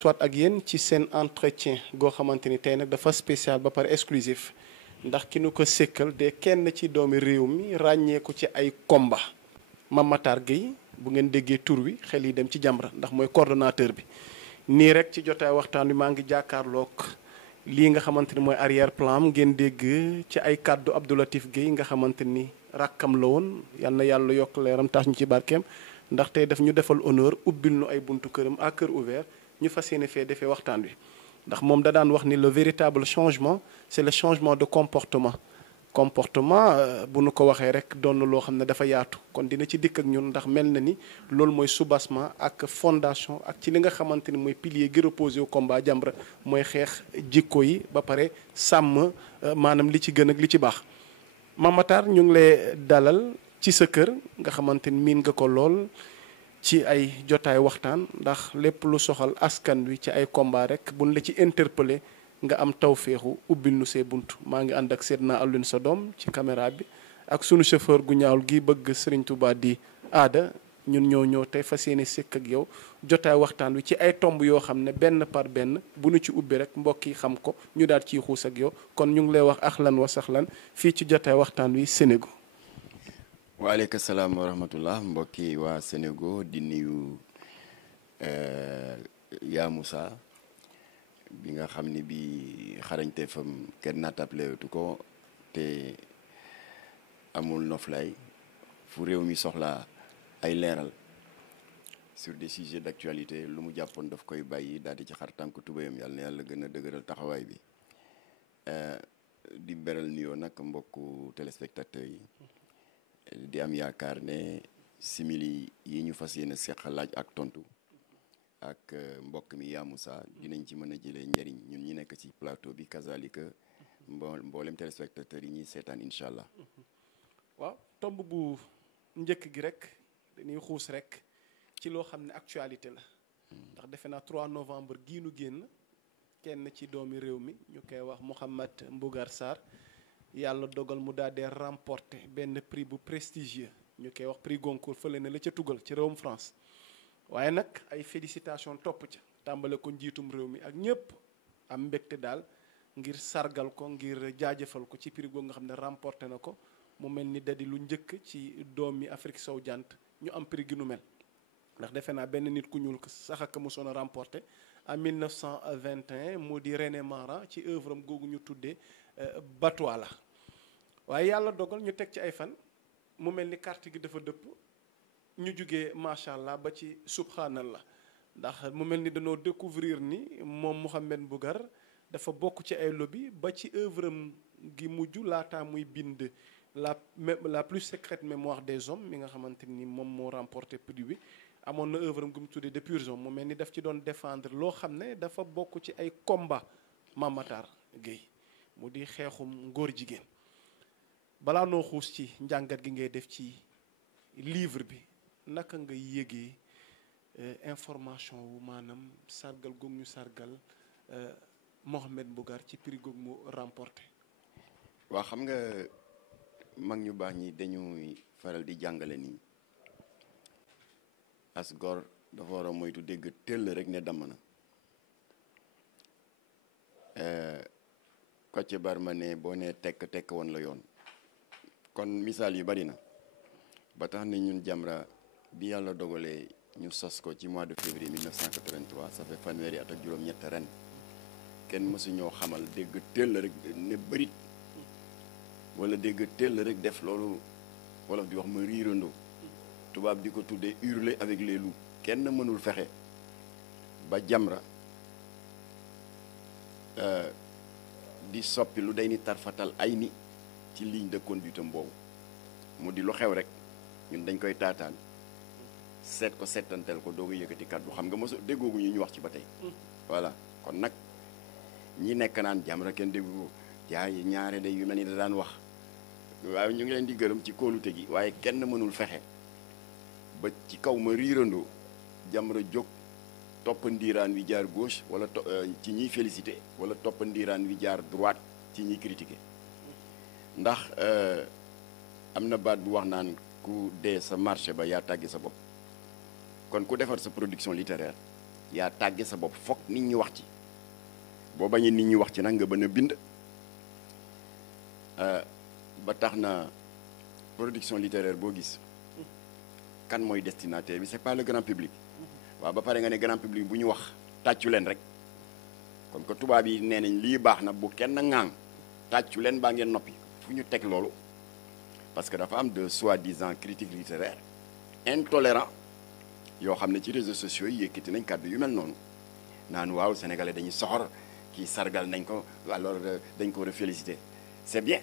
soit ak yéen ci seen entretien goo xamante ni tey nag dafa spécial ba pare exclusif ndax ki nu ko sékkal de kenn ci doomi réew mi ràññeeku ci ay combat Mame Matar Gueye bu ngeen déggee tur wi xel yi dem ci Jamra ndax mooy coordonnateur bi nii rek ci jotaay waxtaan wi maa ngi jàkkaarloog lii nga xamante ni mooy arrière plan ngeen dégg ci ay kàddu Abdou Latif Gueye nga xamante ni rakkam la woon yal na yàlla yokk leeram taas ñu ci barkeem ndax tey daf ñu defal honneur ubbil nu ay buntu këram à cœur ouvert ñu fas yéene fee defee waxtaan wi ndax moom da daan wax ni le véritable changement c'est le changement de comportement bu nu ko waxee rek doon loo xam ne dafa yaatu kon dina ci dikk ak ñun ndax mel na ni loolu mooy soubassement ak fondation ak ci li nga xamante ni mooy pilier gi reposé au combat Jamra mooy xeex jikko yi ba pare sàmm maanaam li ci gën ak li ci baax. Mame Matar ñu ngi lay dalal ci sa kër nga xamante ni miin nga ko lool ci ay jotaay waxtaan ndax lépp lu soxal askan wi ci ay combat rek buñ la ci interpellé nga am tawféexu ubbil nu see bunt maa ngi ànd ak Seydina Alioune sa doom ci caméra bi ak sunu chauffeur gu ñaawul gi bëgg Serigne Touba di aada ñun ñoo tey fas yéene sekk ak yow jotaay waxtaan wi ci ay tomb yoo xam ne benn par benn bu nu ci ubbi rek mbokk yi xam ko ñu daal ciy xuus ak yow kon ñu ngi lay wax ahlan wa sahlan fii ci jotaay waxtaan wi Sénégal. waaleykum salaam wa rahmatullah mbokki waa Sénégal di nuyu yaa Moussa bi nga xam ni bi xarañte fam kenn naatable ko te amul noflaay fu réew mi soxla ay leeral sur des sujets d'actualité lu mu jàppoon daf koy bàyyi daal di ci xar tànk tubéyam yàlla na yàlla gën a dëgëral taxawaay bi di beral nuyoo nag mbokku téléspectateurs yi di am yaakaar ne simili yi ñu fas yéene seq laaj ak tontu ak mbokk mi yaa Moussa dinañ ci mën a jëlee njëriñ ñun ñi nekk ci plateau bi kazalika mboolem téléspectateurs yi ñuy seetaan incha allah. waaw tomb bu njëkk gi rek dañuy xuus rek ci loo xam ne actualité la ndax defe naa 3 novembre gii nu génn kenn ci doomi réew mi ñu koy wax Mouhamed Mbougar Sarr yàlla dogal mu daal di remporter benn prix bu prestigieux ñu koy wax prix Goncourt fële na la ca tugal ci réewum France waaye nag ay félicitations topp ca tàmbale ko njiitum réew mi ak ñëpp am mbégte daal ngir sargal ko ngir jaajëfal ko ci prix googu nga xam ne remporté na ko mu mel ni dadi lu njëkk ci doomi Afrique sowu jant ñu am prix gi nu mel ndax defe naa benn nit ku ñuul sax ak mosoon a remporté en 1921 mu di René Mara ci œuvre am googu ñu tuddee Batouala waaye yàlla dogal ñu teg ci ay fan mu mel ni carte gi dafa dëpp ñu jugee macha allah ba ci subhanallah ndax mu mel ni dañoo découvrir ni moom Mouhamed Mbougar dafa bokk ci ay lobby ba ci œuvre am gi mujj laataa muy bind la plus secrète mémoire des hommes mi nga xamante ni moom moo remporté prix bi amoon na œuvre am gu mu tuddee de purs hommes mu mel ni daf ci doon défendre loo xam ne dafa bokk ci ay combat Mame Matar Gueye mu di xeexum ngóor jigéen balaa noo xuus ci njàngat gi ngay def ci livre bi naka nga yëgee information wu maanaam sargal googu ñu sargal Mouhamed Mbougar ci prix googu mu remporté. waa xam nga mag ñu baax ñi dañuy faral di jàngale nii as gor dafa war a moytu dégg tëll rek ne damm na Kocc Barma ne boo nee tekk woon la yoon kon misaal yu bari na ba tax ne ñun Jamra bi yàlla dogalee ñu sos ko ci mois de février 1983 ça fait fanweeri at ak juróom-ñett ren kenn mësu ñoo xamal dégg tëll rek ne bërit wala dégg tëll rek def loolu wolof di wax ma riirandoo tubaab di ko tuddee hurler avec les loups kenn mënul fexe ba Jamra di soppi lu day ni tarfatal ay ni ci ligne de conduite am boobu mu di lu xew rek ñun dañ koy taataan seet ko seetantel ko doo ko yëkkati kàddu xam nga mosu déggoogu ñu wax ci ba tey voilà kon nag ñi nekk naan Jamra kenn déggu ko jaay ñaare day yu mel ni da daan wax waaye ñu ngi leen di gërëm ci kóolute gi waaye kenn mënul fexe ba ci kaw ma riirandoo Jamra jóg topp ndiiraan wi jaar gauche wala ci ñiy félicité wala topp ndiiraan wi jaar droite ci ñiy critiqué ndax am na baat bu wax naan ku dee sa marché ba yaa tàggi sa bopp kon ku defar sa production littéraire yaa tàgge sa bopp foog nit ñi wax ci boo bañee nit ñi wax ci nag nga bën a bind ba tax na production littéraire boo gis kan mooy destinataire bi c'est pas le grand public waaw ba pare nga ne grand public bu ñu wax tàccu leen rek comme que tubaab yi nee nañ lii baax na bu kenn ŋaang tàccu leen baa ngeen noppi fu ñu teg loolu parce que dafa am de soi-disant critiques littéraires intolérants yoo xam ne ci réseaux sociaux yi yëkkati nañ kàddu yu mel noonu naan waaw sénégalais dañuy soxor kii sargal nañ ko alors dañ ko war a féliciter c'est bien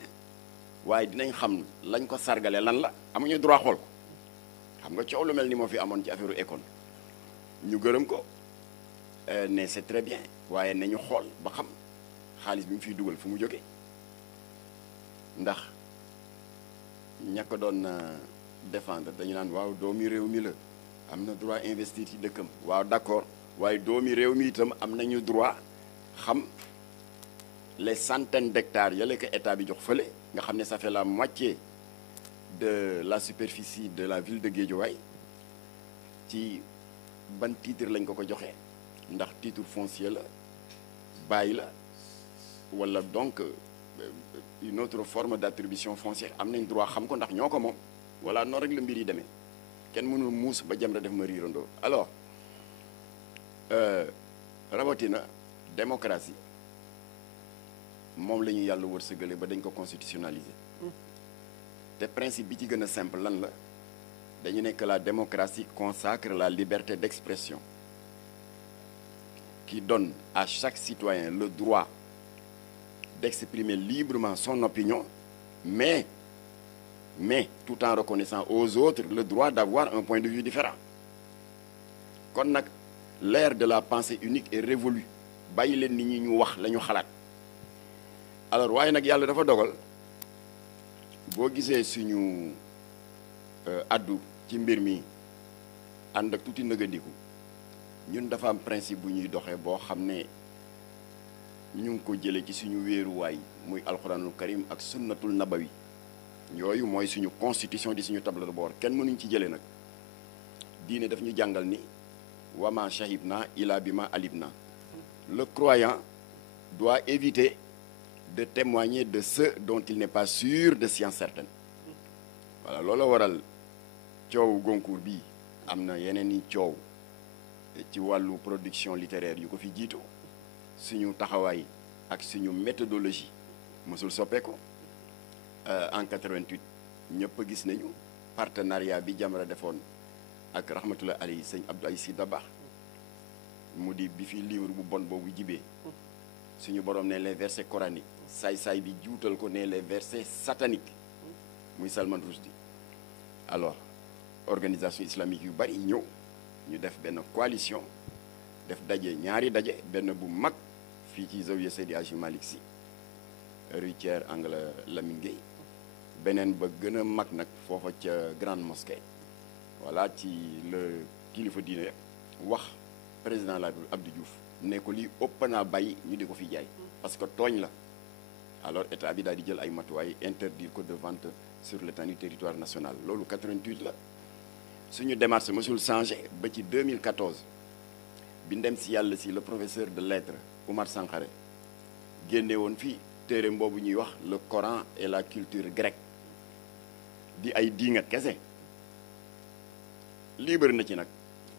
waaye dinañ xam lañ ko sargale lan la amuñu droit xool ko xam nga coow lu mel ni moo fi amoon ci affaire école ñu gërëm ko ne c'est très bien waaye nañu xool ba xam xaalis bi mu fiy dugal fu mu jóge ndax ña ko doon défendre dañu naan waaw doomi réew mi la am na droit investir ci dëkkam waaw d'accord waaye doomi réew mi itam am nañu droit xam les centaines d'hectares yële ko état bi jox fële nga xam ne ça fait la moitié de la superficie de la ville de Guédiawaye ci ban titre lañ ko joxe ndax titre foncier la bàyyi la wala donc une autre forme d'attribution foncière am nañ droit xam ko ndax ñoo ko moom voilà noonu rek la mbir yi demee kenn mënul muus ba Jamra def ma riirandoo alors rawatina démocratie moom la ñu yàlla wërsëgale ba dañ ko constitutionnaliser te principe bi ci gën a simple lan la dañu nekk la démocratie consacre la liberté d'expression qui donne à chaque citoyen le droit d'exprimer librement son opinion mais tout en reconnaissant aux autres le droit d'avoir un point de vue différent kon nag l'ère de la pensée unique est révolue bàyyi leen nit ñi ñu wax la ñu xalaat alors waaye nag yàlla dafa dogal boo gisee suñu addu ci mbir mi ànd ak tuuti nëgëndiku ñun dafa am principe bu ñuy doxee boo xam ne ñu ngi ko jëlee ci suñu wéeruwaay muy alxuraanul karim ak sunnatul nabawi yooyu mooy suñu constitution di suñu tableau de bord kenn mënuñ ci jëlee nag diine daf ñu jàngal ni wama shahibna ila bima alibna le croyant doit éviter de témoigner de ce dont il n'est pas sûr de science certaine voilà loolu waral coow Goncourt bi am na yeneen i coow ci wàllu production littéraire yu ko fi jiitu suñu taxawaay ak suñu méthodologie mësul soppeeku en 88 ñëpp gis nañu partenariat bi Jamra defoon ak rahmatullah alayhi sëñ Abdou Aziz Sy Dabakh mu di bi fi livre bu bon boobu jibee suñu borom ne les versets coraniques saay-saay bi juutal ko ne les versets sataniques muy Salman Rushdie alors organisation islamique yu bari ñëw ñu def benn coalition def ñaari daje benn bu mag fii ci Zawiya Seydi Hadji Malick Sy rue Thiers angle Lamine Gueye beneen ba gën a mag nag foofa ca grande mosquée voilà ci le kilifa diine wax président la Abdou Diouf ne ko lii ëpp naa bàyyi ñu di ko fi jaay parce que tooñ la alors état bi daal di jël ay matuwaay interdire ko de vente sur l'étendue du territoire national loolu 88 la suñu démarche mësul changé ba ci 2014 bi ndem si yàlla si le professeur de lettres Oumar Sankhare génne woon fii téere boobu ñuy wax le Coran et la culture grecque di ay diingat kese libre na ci nag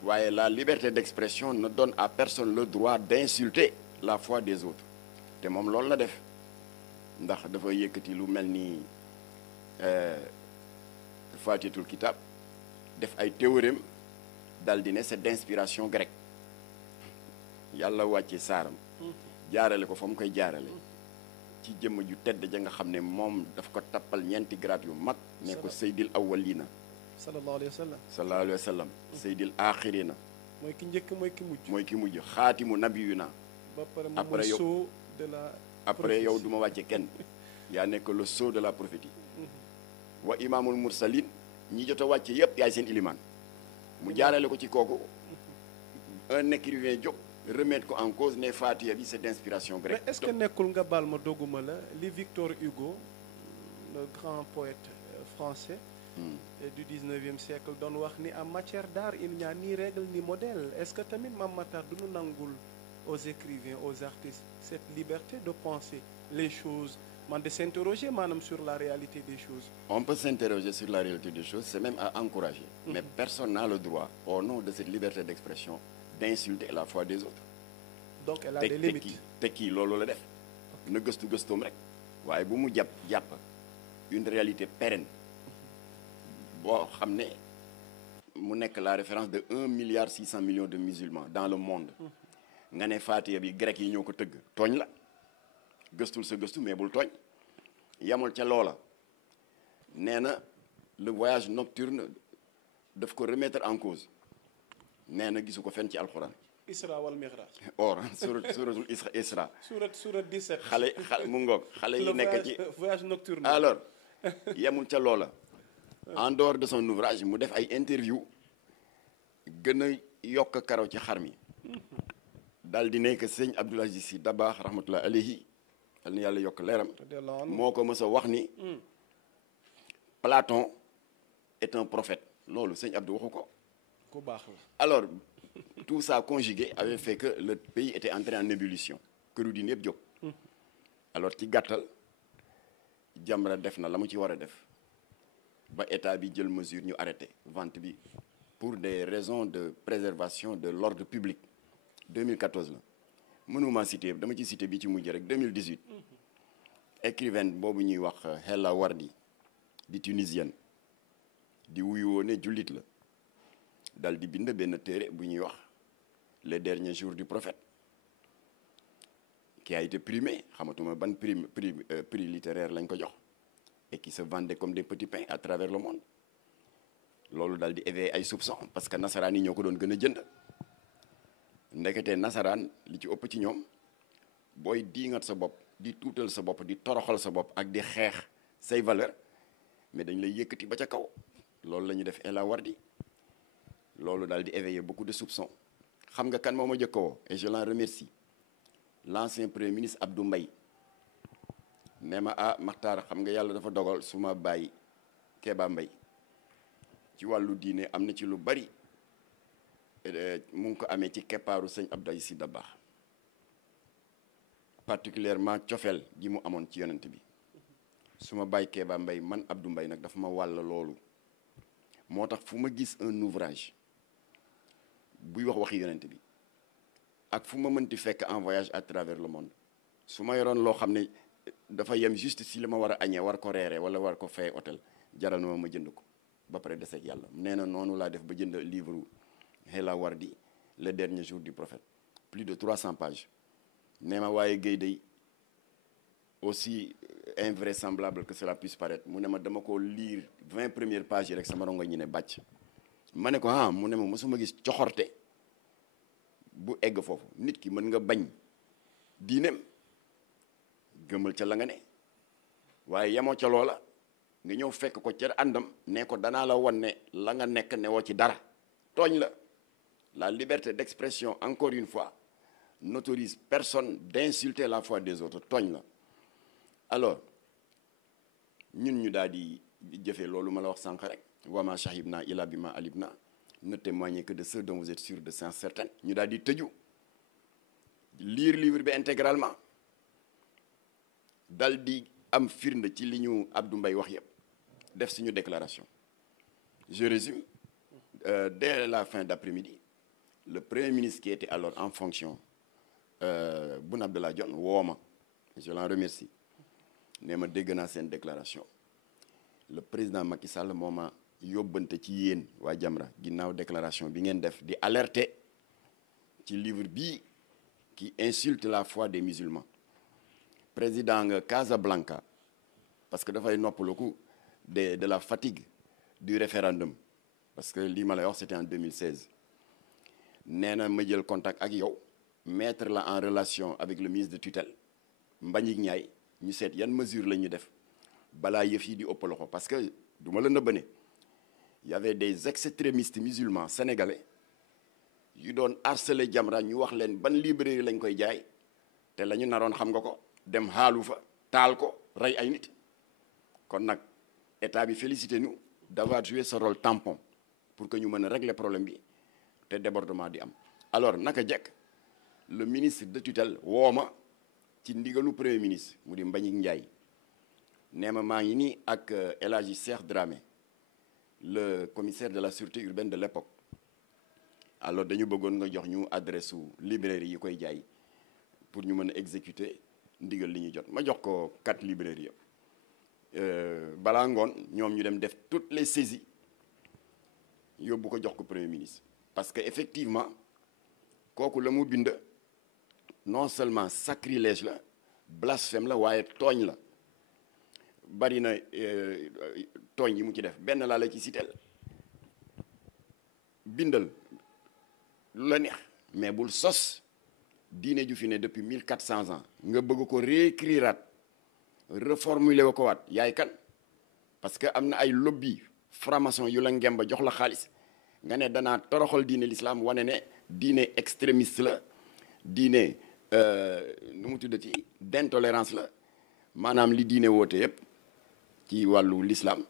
waaye la liberté d'expression ne donne à personne le droit d'insulter la foi des autres te moom loolu la def ndax dafa yëkkati lu mel ni Fatihatul Kitab def ay théorème dal di ne c'est d'inspiration grecque yàlla wàcce saaram jaarale ko fa mu koy jaarale ci jëmm ju tedd ja nga xam ne moom daf ko tappal ñeenti grade yu mag ne ko seydil awwalina sallallahu alayhi wa sallam sallallahu alayhi wa sallam seydil axirina mooy ki njëkk mooy ki mujj xaatimu nabiyuna après yow de la après yow duma wàcce kenn yaa nekk le sceau de la prophétie wa imaamul mursalin ñi jot a wàcce yépp yaay seen ilimaan mu jaarale ko ci kooku un écrivain jóg remettre ko en cause ne Fatiha bi c'est d'inspiration grecque. mais est-ce que nekkul nga baal ma dogguma la li Victor Hugo le grand poète français du 19e siècle doon wax ni en matière d'art il n'y a ni règle ni modèle est-ce que tamit Mame Matar du ñu nangul aux écrivains aux artistes cette liberté de penser les choses man de s'interroger maanaam sur la réalité des choses. On peut s'interroger sur la réalité des choses, c'est même à encourager. Mais personne n'a le droit, au nom de cette liberté d'expression, d'insulter la foi des autres. Donc elle a des limites. te kii loolu la def na gëstu gëstoom rek waaye bu mu jàpp une réalité pérenne boo xam ne mu nekk la référence de 1,6 milliard de musulmans dans le monde nga ne Faatiha bi grec yi ñoo ko tëgg tooñ la gëstul sa gëstu mais bul tooñ yamul ca loola nee na le voyage nocturne daf ko remettre en cause nee na gisu ko fenn ci alxuraan. Isra wal Mi'raj. or suratul Isra. surat 17. xale mu ngoog xale yi nekk ci voyage nocturne. alors yemul ca loola en dehors de son ouvrage mu def ay interview gën a yokk karaw ci xar mi daal di nekk sëñ Abdoul Aziz Sy Dabakh rahmatullah alayhi yal na yàlla yokk leeram moo ko mës a wax ni Platon est un prophète loolu sëñ Abdou waxu ko. ku baax la. alors tout ça conjugué avait fait que le pays était entré en ébullition këru diine yëpp jóg alors ci gàttal Jamra def na la mu ci war a def ba état bi jël mesure ñu arrêté vente bi pour des raisons de préservation de l'ordre public 2014 la mënuma cité dama ci cité bi ci mujj rek 2018 écrivaine boobu ñuy wax Hela Wardi di tunisienne di wuyoo ne jullit la dal di bind benn téere bu ñuy wax les derniers jours du prophète qui a été primé xamatuma ban prix littéraire lañ ko jox et qui se vendait comme des petits pains à travers le monde loolu daal di éveiller ay soupçons parce que nasaraan yi ñoo ko doon gën a jënd ndeketee nasaraan li ci ëpp ci ñoom booy diingat sa bopp di tuutal sa bopp di toroxal sa bopp ak di xeex say valeur mais dañ lay yëkkati ba ca kaw loolu la ñu def Hela Wardi loolu daal di éveiller beaucoup de soupçons xam nga kan moo ma jëkk woo et je l'en remercie l'ancien premier ministre Abdou Mbaye ne ma Makhtar xam nga yàlla dafa dogal su ma bàyyi Kéba Mbaye ci wàllu diine am na ci lu bari mu ngi ko amee ci keppaaru sëñ Abdou Aziz Sy Dabakh particulièrement cofeel gi mu amoon ci yonent bi su ma bàyyi Kéba Mbaye man Abdou Mbaye nag dafa ma wàll loolu moo tax fu ma gis un ouvrage buy waxi yonent bi ak fu ma mënti fekk en voyage à travers le monde su ma yoroon loo xam ne dafa yem juste si li ma war a añee war ko reeree wala war ko fay hôtel jaral na ma jënd ko ba pare deseeg yàlla nee na noonu laa def ba jënd livre Hela Wardi le dernier jour du prophète plus de 300 pages nee ma waaye Guèye day aussi invraisemblable que cela puisse paraître mu ne ma dama ko lire 20 premières pages yi rek sama rongo ñi ne bàcc ma ne ko mu ne ma mosuma gis coxorte bu egg foofu nit ki mën nga bañ diineem gëmal ca la nga ne waaye yemoo ca loola nga ñëw fekk ko ca àndam ne ko danaa la wan ne la nga nekk ne woo ci dara tooñ la liberté d'expression encore une fois n'autorise personne d'insulter la foi des autres tooñ la alors ñun ñu daal di jëfee loolu ma la wax sànq rek wama shahibna illa bima alibna ne témoignez que de ceux dont vous êtes sûr de science certaine ñu daal di tëju lire livre bi intégralement dal di am firnde ci li ñu Abdou Mbaye wax yëpp def suñu déclaration je résume dès la fin d'après-midi le premier ministre qui était alors en fonction Boun Abdallah Dionne woo ma je l'en remercie nee ma dégg naa seen déclaration le président Macky Sall moo ma yóbbante ci yéen waa Jamra ginnaaw déclaration bi ngeen def di alerter ci livre bii qui insulte la foi des musulmans président nga Casablanca parce que dafay noppaliku de la fatigue du référendum parce que lii ma lay wax c'était en 2016 nee na ma jël contact ak yow mettre la en relation avec le ministre de tutelle Mbagnick Ndiaye ñu seet yan mesure la ñu def balaa yëf yi di ëpp loxo parce que du ma la nëbbane y avait des extrémistes musulmans sénégalais yu doon harceler Jamra ñu wax leen ban librairie lañ koy jaay te la ñu naroon xam nga ko dem xaalu fa taal ko rey ay nit kon nag état bi félicité ñu d'avoir joué ce rôle tampon pour que ñu mën a régler problème bi te débordement di am. alors naka jekk le ministre de tutelle woo ma ci ndigalu premier ministre mu di Mbagnick Ndiaye nee ma maa ngi nii ak El Hadji Cheikh Dramé le commissaire de la sûreté urbaine de l'époque alors dañu bëggoon nga jox ñu adresse su librairie yi koy jaay pour ñu mën a exécuter ndigal li ñu jot ma jox ko 4 librairies balaa ngoon ñoom ñu dem def toutes les saisies yóbbu ko jox ko premier ministre parce que effectivement kooku la mu bind non seulement sacrilège la blasphème la waaye tooñ la bari na tooñ yi mu ci def benn laa la ci citeel bindal lu la neex mais bul sos diine ju fi ne depuis 1400 ans nga bëgg ko réécriraat reformuler ko waat yaay kan parce que am na ay lobby franc-maçon yu la ngemba jox la xaalis nga ne danaa toroxal diine l'islam wane ne diine extrémiste la diine nu mu tuddati d'intolérance la maanaam li diine woote yépp ci wàllu l'islam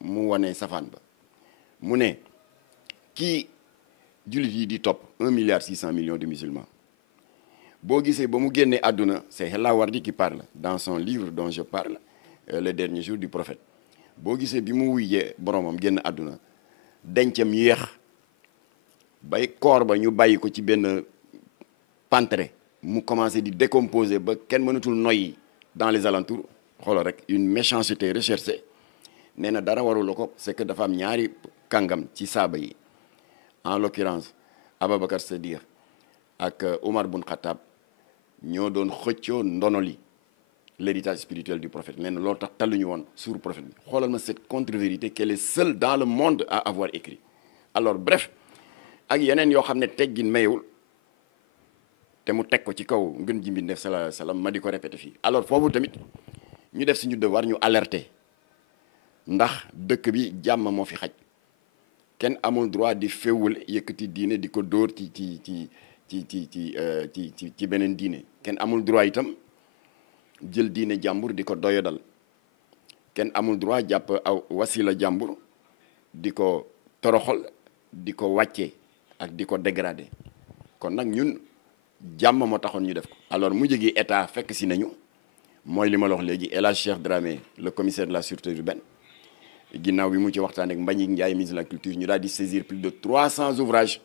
mu wane safaan ba mu ne kii jullit yi di topp 1,6 milliard de musulmans boo gisee ba mu génnee àdduna c'est Hela Wardi qui parle dans son livre dont je parle le dernier jour du prophète boo gisee bi mu wuyjee boromam génn àdduna dencam yéex bay koor ba ñu bàyyi ko ci benn pantre mu commencé di décomposer ba kenn mënatul noyyi dans les alentours xoolal rek une méchanceté recherchée nee na dara warula ko c'est que dafa am ñaari kàngam ci saaba yi en l'occurrence Ababacar Siddiq ak Omar bun Khattab ñoo doon xëccoo ndonoli l'héritage spirituel du prophète nee na loolu tax talluñu woon suur prophète bi xoolal ma cette contre-vérité qu'elle est seule dans le monde à avoir écrit alors bref ak yeneen yoo xam ne teggin mayewul te mu teg ko ci kaw ngën ji mbindeef sallallahu alayhi wasallam ma di ko répété fii alors foofu tamit ñu def suñu devoir ñu alerter ndax dëkk bi jàmm moo fi xaj kenn amul droit di féewul yëkkati diine di ko dóor ci beneen diine kenn amul droit itam jël diine jàmbur di ko doyodal kenn amul droit jàpp aw wasila jàmbur di ko toroxal di ko wàccee ak di ko dégrader kon nag ñun jàmm moo taxoon ñu def ko alors mu jógee état fekk si nañu mooy li ma la wax léegi El Hadji Cheikh Dramé le commissaire de la sûreté urbaine ginnaaw bi mu ci waxtaan ak Mbagnick Ndiaye ministre de la culture ñu daal di saisir plus de 300 ouvrages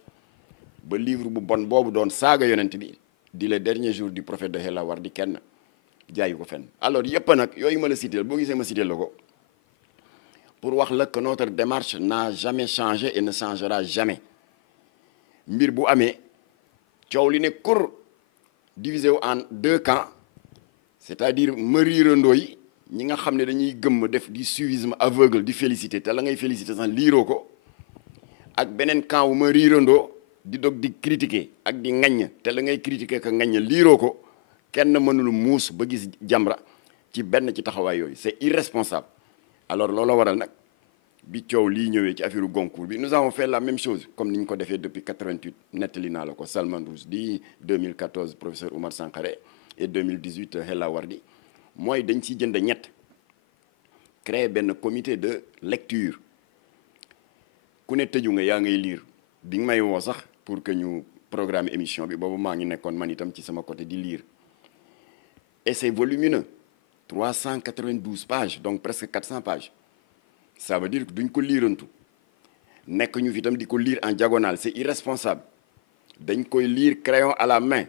ba livre bu bon boobu doon saaga yonent bi di le dernier jour du prophète de Hela Wardi kenn jaayu ko fenn alors yëpp nag yooyu ma la cité boo gisee ma cité la ko pour wax la que notre démarche n'a jamais changé et ne changera jamais mbir bu amee coow li ne kur divisé wu en 2 camps c'est-à-dire mariirandoo yi ñi nga xam ne dañuy gëmm def di suivisme aveugle di féliciter te la ngay féliciter sax liiroo ko ak beneen camp wu mariirandoo di dog di critiquer ak di ŋaññ te la ngay critiquer ka ŋaññ liiroo ko kenn mënul muus ba gis Jamra ci benn ci taxawaay yooyu c'est irresponsable alors loolu waral nag bi coow lii ñëwee ci affaire Goncourt bi nous avons fait la même chose comme ni ñu ko defee depuis 88 nettali naa la ko Salman Rushdie 2014 professeur Oumar Sankaré et 2018 Hela Wardi mooy dañ ciy jënd ñett créer benn comité de lecture ku ne tëju nga yaa ngay lire bi nga may woo sax pour que ñu programme émission bi boobu maa ngi nekkoon man itam ci sama côté di lire et c'est volumineux 392 pages donc presque 400 pages ça veut dire que duñ ko liirantu nekk ñu fi itam di ko lire en diagonale c'est irresponsable dañ koy lire crayon à la main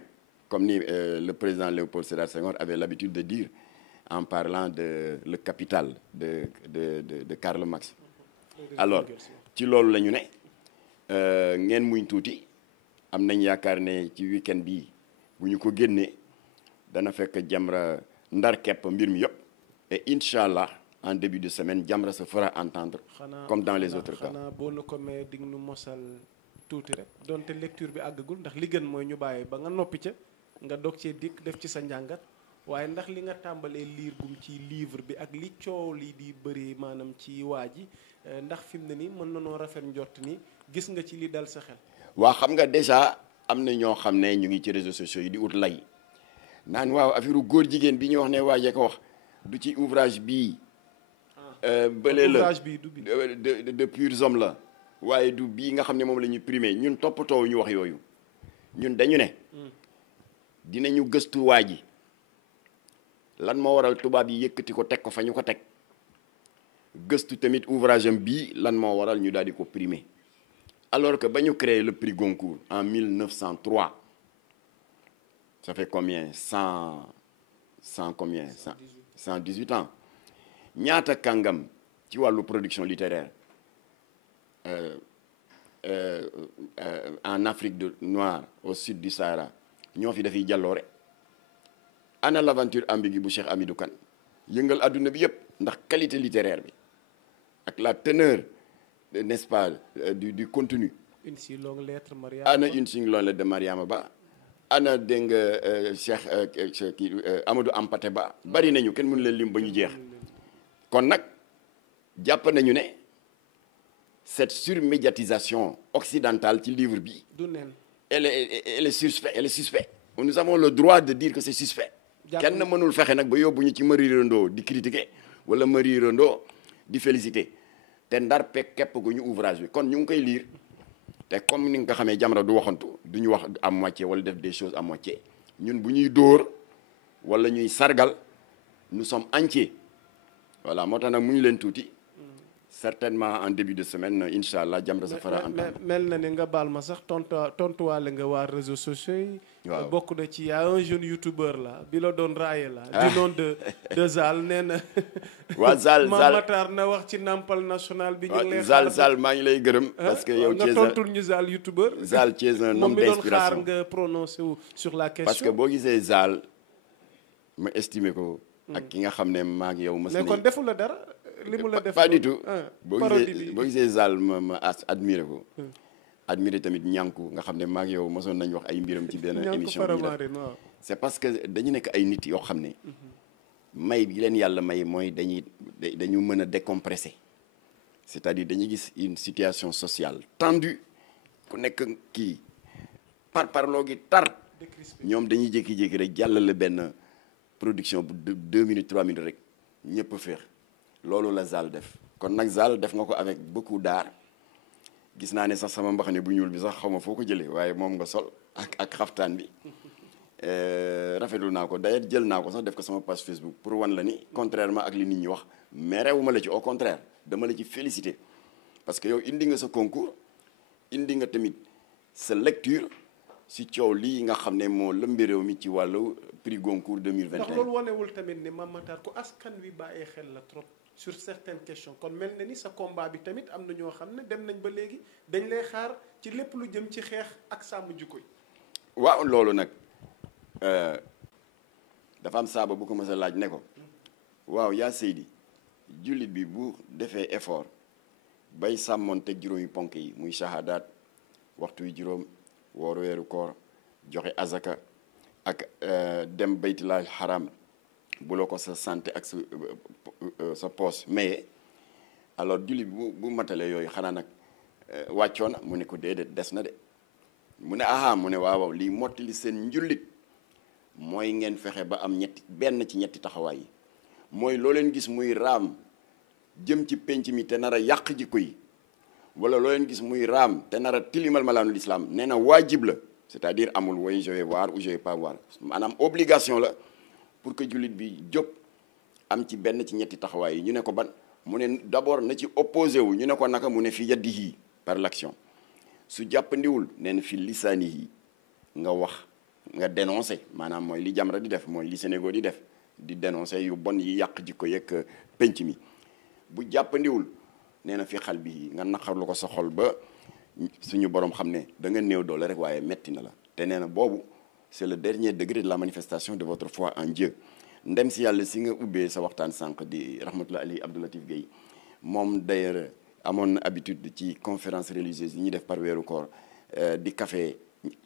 comme ni le président Léopold Sédar Senghor avait l'habitude de dire en parlant de le Capital de Karl Marx alors ci loolu la ñu ne ngeen muñ tuuti am nañ yaakaar ne ci week-end bii bu ñu ko génnee dana fekk Jamra ndar kepp mbir mi yëpp et incha allah en début de semaine Jamra se fera entendre comme dans les autres cas. xanaa boo nu ko mee dig nu mosal tuuti rek donte lecture bi àggagul ndax li gën mooy ñu bàyyi ba nga noppi ca nga dog cee dikk def ci sa njàngat waaye ndax li nga tàmbalee liir gum ci livre bi ak li coow li di bëri maanaam ci waa ji ndax fi mu ne nii mën na noo rafet njort ni gis nga ci li dal sa xel. waa xam nga déjà am na ñoo xam ne ñu ngi ci réseaux sociaux yi di ut lay naan waaw affaire góor jigéen bi ñu wax ne waajee ko wax du ci ouvrage bii bële la ouvrage bi du bi de purs hommes la waaye du bii nga xam ne moom la ñuy primé ñun toppatoo ñu wax yooyu ñun dañu ne dinañu gëstu waa ji lan moo waral tubaab yi yëkkati ko teg ko fa ñu ko teg gëstu tamit ouvrage am bii lan moo waral ñu daal di ko primé alors que ba ñu créé le prix Goncourt en 1903 ça fait combien 100 combien 118 ans ñaata kàngam ci wàllu production littéraire en Afrique noire au sud du Sahara ñoo fi dafay jàlloore ana l'aventure ambiguë bu Cheikh Hamidou Kane yëngal adduna bi yëpp ndax qualité littéraire bi ak la teneur n'est-ce pas du contenu. Une si longue lettre Mariama ana une si longue lettre de Mariama Ba ana dégg nga Cheikh Amadou Hampâté Bâ bari nañu kenn mënu leen lim ba ñu jeex kon nag jàpp nañu ne cette surmédiatisation occidentale ci livre bi du nen elle est suspect nous avons le droit de dire que c'est suspect kenn mënul fexe nag ba yóbbu ñu ci mariirandoo di critiquer wala mariirandoo di féliciter te ndar pek képp gu ñu ouvrage bi kon ñu ngi koy lire te comme ni nga ko xamee Jamra du waxantu du ñu wax à moitié wala def des choses à moitié ñun bu ñuy dóor wala ñuy sargal nous sommes entiers voilà moo tax nag mu ñu leen tuuti certainement en début de semaine incha allah Jamra sa fara mel na ni nga baal ma sax tontuwaale nga waa réseaux sociaux yi. waaw bokk na ci yaa un jeune youtubeur la bi la doon raaye la. du nom de Zal nee na. waa Zal Matar na wax ci nampal national bi. ñu ngi lay Zal maa ngi lay gërëm. parce que yow nga tontul ñu Zal youtubeur. Zal tu es un homme d'inspiration moom mi doon xaar nga prononcé wu sur la question. parce que boo gisee Zal ma estimé ko. ak ki nga xam ne maa ngi yow. mais kon defu la dara. li mu la def pas du tout boo gisee Zal ma admiré ko. admiré tamit ñànku nga xam ne maa ngi yow mosoon nañ wax ay mbiram ci benn émission bi c'est parce que dañu nekk ay nit yoo xam ne may bi leen yàlla may mooy dañu mën a décompresser c'est-à-dire dañuy gis une situation sociale tendue ku nekk kii parloo gi tar ñoom dañuy jékki-jékki rek jàllale benn production bu 2 minutes 3 minutes rek ñëpp a féex loolu la Zal def kon nag Zal def nga ko avec beaucoup d'art gis naa ne sax sama mbaxane bu ñuul bi sax xaw ma foo ko jëlee waaye moom nga sol ak xaftaan bi rafetlu naa ko d'ailleurs jël naa ko sax def ko sama page Facebook pour wan la ni contrairement ak li nit ñi wax mais rewuma la ci au contraire dama la ci féliciter parce que yow indi nga sa concours indi nga tamit sa lecture si coow lii nga xam ne moo lëmbi réew mi ci wàllu prix Goncourt 2021. ndax loolu wanewul tamit ni Mame Matar ku askan wi bàyyee xel la trop sur certaines questions kon mel na ni sa combat bi tamit am na ñoo xam ne dem nañ ba léegi dañ lay xaar ci lépp lu jëm ci xeex ak sàmm jikko yi. waaw loolu nag dafa am saaba bu ko mës a laaj ne ko waaw yaa Seydi jullit bi bu defee effort bay sàmmoon te juróomi ponk yi muy shahadaat waxtu wi juróom woor weeru koor joxe azaka ak dem baytulaal xaram bu la ko sa santé ak sa poche maye alors jullit bi bu matalee yooyu xanaa nag wàccoo na mu ne ko déedéet des na de mu ne aha mu ne waaw lii mottali seen njullit mooy ngeen fexe ba am benn ci ñetti taxawaay yi mooy loo leen gis muy raam jëm ci penc mi te nar a yàq jikko yi wala loo leen gis muy raam te nar a tilimal malaanu l'islam nee na waajib la c'est-à-dire amul way je vais voir ou je vais pas voir maanaam obligation la pour que jullit bi jóg am ci benn ci ñetti taxawaay yi ñu ne ko ban mu ne d'abord na ci opposé wu ñu ne ko naka mu ne fi yadihi par l'action su jàppandiwul nee na fi lisaanihi nga wax nga dénoncé maanaam mooy li Jamra di def mooy li Sénégal di def di dénoncé yu bon yi yàq jikko yeeg penc mi bu jàppandiwul nee na fi xal bi nga naqarlu ko sa xol ba suñu borom xam ne da nga néew doole rek waaye metti na la te nee na boobu c'est le dernier degré de la manifestation de votre foi en Dieu ndem si yàlla si nga ubbee sa waxtaan sànq di rahmatullah ali Abdou Latif Gueye moom d'ailleurs amoon na habitude ci conférence religieuse yi ñuy def par weeru koor di café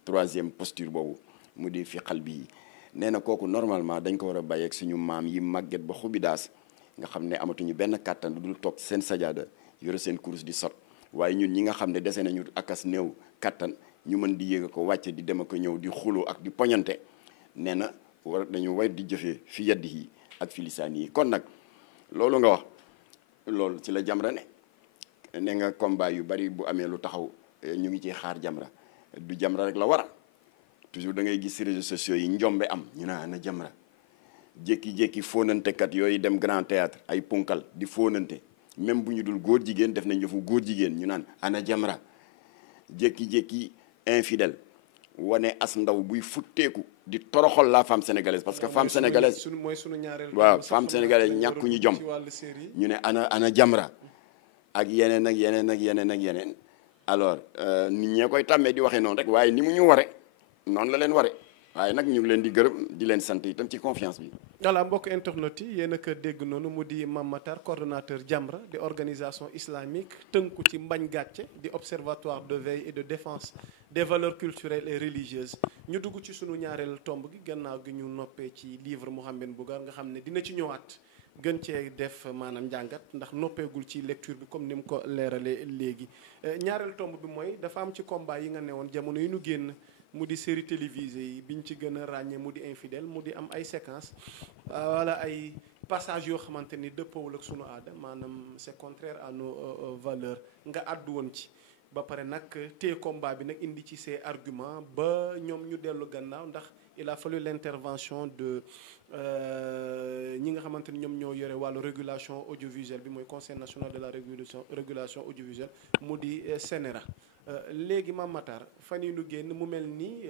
troisième posture boobu mu di fi xal bi nee na kooku normalement dañ ko war a bàyyi ak suñu maam yi màgget ba xubidaas nga xam ne amatuñu benn kàttan lu dul toog seen sajaada yore seen course di sot waaye ñun ñi nga xam ne dese nañu akas néew kàttan ñu mën di yéeg ko wàcce di dem ak ñëw di xuloo ak di poñante nee na war dañu war di jëfee fi yaddi yi ak fi lisaan yi kon nag loolu nga wax loolu ci la Jamra ne nga combat yu bari bu amee lu taxaw ñu ngi ciy xaar Jamra du Jamra rek la war a toujours da ngay gis ci réseaux sociaux yi njombe am ñu naan ana Jamra jékki-jékki fóonantekat yooyu dem grand théâtre ay punkal di fóonante même bu ñu dul góor jigéen def nañ yëfu góor jigéen ñu naan ana Jamra jékki-jékki infidèle wane as ndaw buy futteeku di toroxal la femme sénégalaise parce que femme sénégalaise mooy sunu ñaareel waaw femme sénégalaise ñàkkuñu jom ñu ne ana Jamra ak yeneen ak yeneen ak yeneen ak yeneen alors nit ñee koy tàmmee di waxee noonu rek waaye ni mu ñu ware noonu la leen ware waaye nag ñu ngi leen di gërëm di leen sant itam ci confiance bi. voilà mbokk internet yi yéen a ko dégg noonu mu di Mame Matar coordonnateur Jamra di organisation islamique tënku ci Mbagne Gàcce di observatoire de veille et de défense des valeurs culturelles et religieuses ñu dugg ci sunu ñaareel tomb gi gannaaw gi ñu noppee ci livre Mouhamed Mbougar nga xam ne dina ci ñëwaat gën cee def maanaam njàngat ndax noppeegul ci lecture bi comme ni mu ko leeralee léegi ñaareel tomb bi mooy dafa am ci combat yi nga newoon jamono yi ñu génn. mu di série télévisée yi biñ ci gën a ràññee mu di infidèle mu di am ay séquences wala ay passages yoo xamante ni dëppoowul ak sunu aada maanaam c'est contraire à nos valeurs nga àddu woon ci ba pare nag téye combat bi nag indi ci ses arguments ba ñoom ñu dellu gannaaw ndax il a fallu l'intervention de ñi nga xamante ni ñoom ñoo yore wàllu régulation audiovisuelle bi mooy conseil national de la régulation audiovisuelle mu di CNRA. léegi Mame Matar fan yi nu génn mu mel ni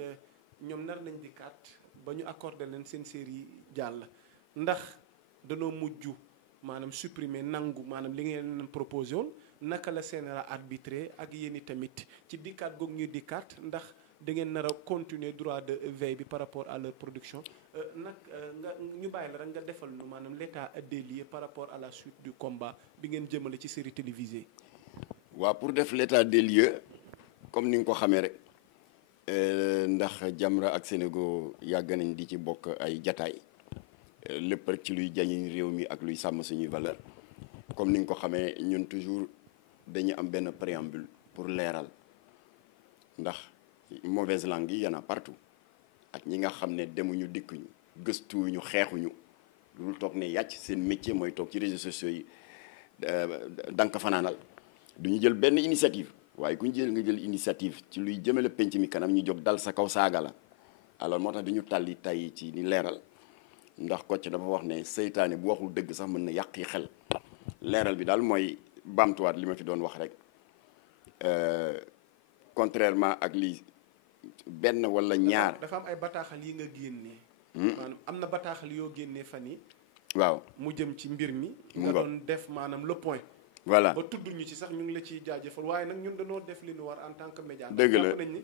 ñoom nar nañ di kat ba ñu accordé leen seen série jàll ndax danoo mujj maanaam supprimer nangu maanaam li ngeen leen proposé woon naka la CNRA arbitré ak yéen i tamit ci dikkaat googu ñuy dikkaat ndax da ngeen nar a continuer droit de veille bi par rapport à leur production nag nga ñu bàyyi la rek nga defal nu maanaam l'état des lieux par rapport à la suite du combat bi ngeen jëmale ci série télévisée. waaw pour def l'état des lieux comme ni nga ko xamee rek ndax Jamra ak Sénégal yàgg nañ di ci bokk ay jataay lépp rek ci luy jañiñ réew mi ak luy sàmm suñuy valeur comme ni nga ko xamee ñun toujours dañu am benn préambule pour leeral ndax mauvaise langue yi y en a partout ak ñi nga xam ne demuñu dikkuñu gëstuwuñu xeexuñu lu toog ne yàcc seen métier mooy toog ci réseaux sociaux yi danka fanaanal duñu jël benn initiative waaye ku ñu jël nga jël initiative ci luy jëmale penc mi kanam ñu jóg dal sa kaw saaga la alors moo tax dañu tàlli tay ci ni leeral ndax Kocc dafa wax ne seytaane bu waxul dëgg sax mën na yàq yi xel leeral bi daal mooy baamtuwaat li ma fi doon wax rek contrairement ak li benn wala ñaar. dafa am ay bataaxal yi nga génnee. maanaam am na bataaxal yoo génnee fan yi waaw mu jëm ci mbir mi. nga doon def maanaam le point. voilà ba tudd ñu ci sax ñu ngi la ciy jaajëfal waaye nag ñun dañoo def li ñu war en tant que média. dëgg la jàpp nañ ni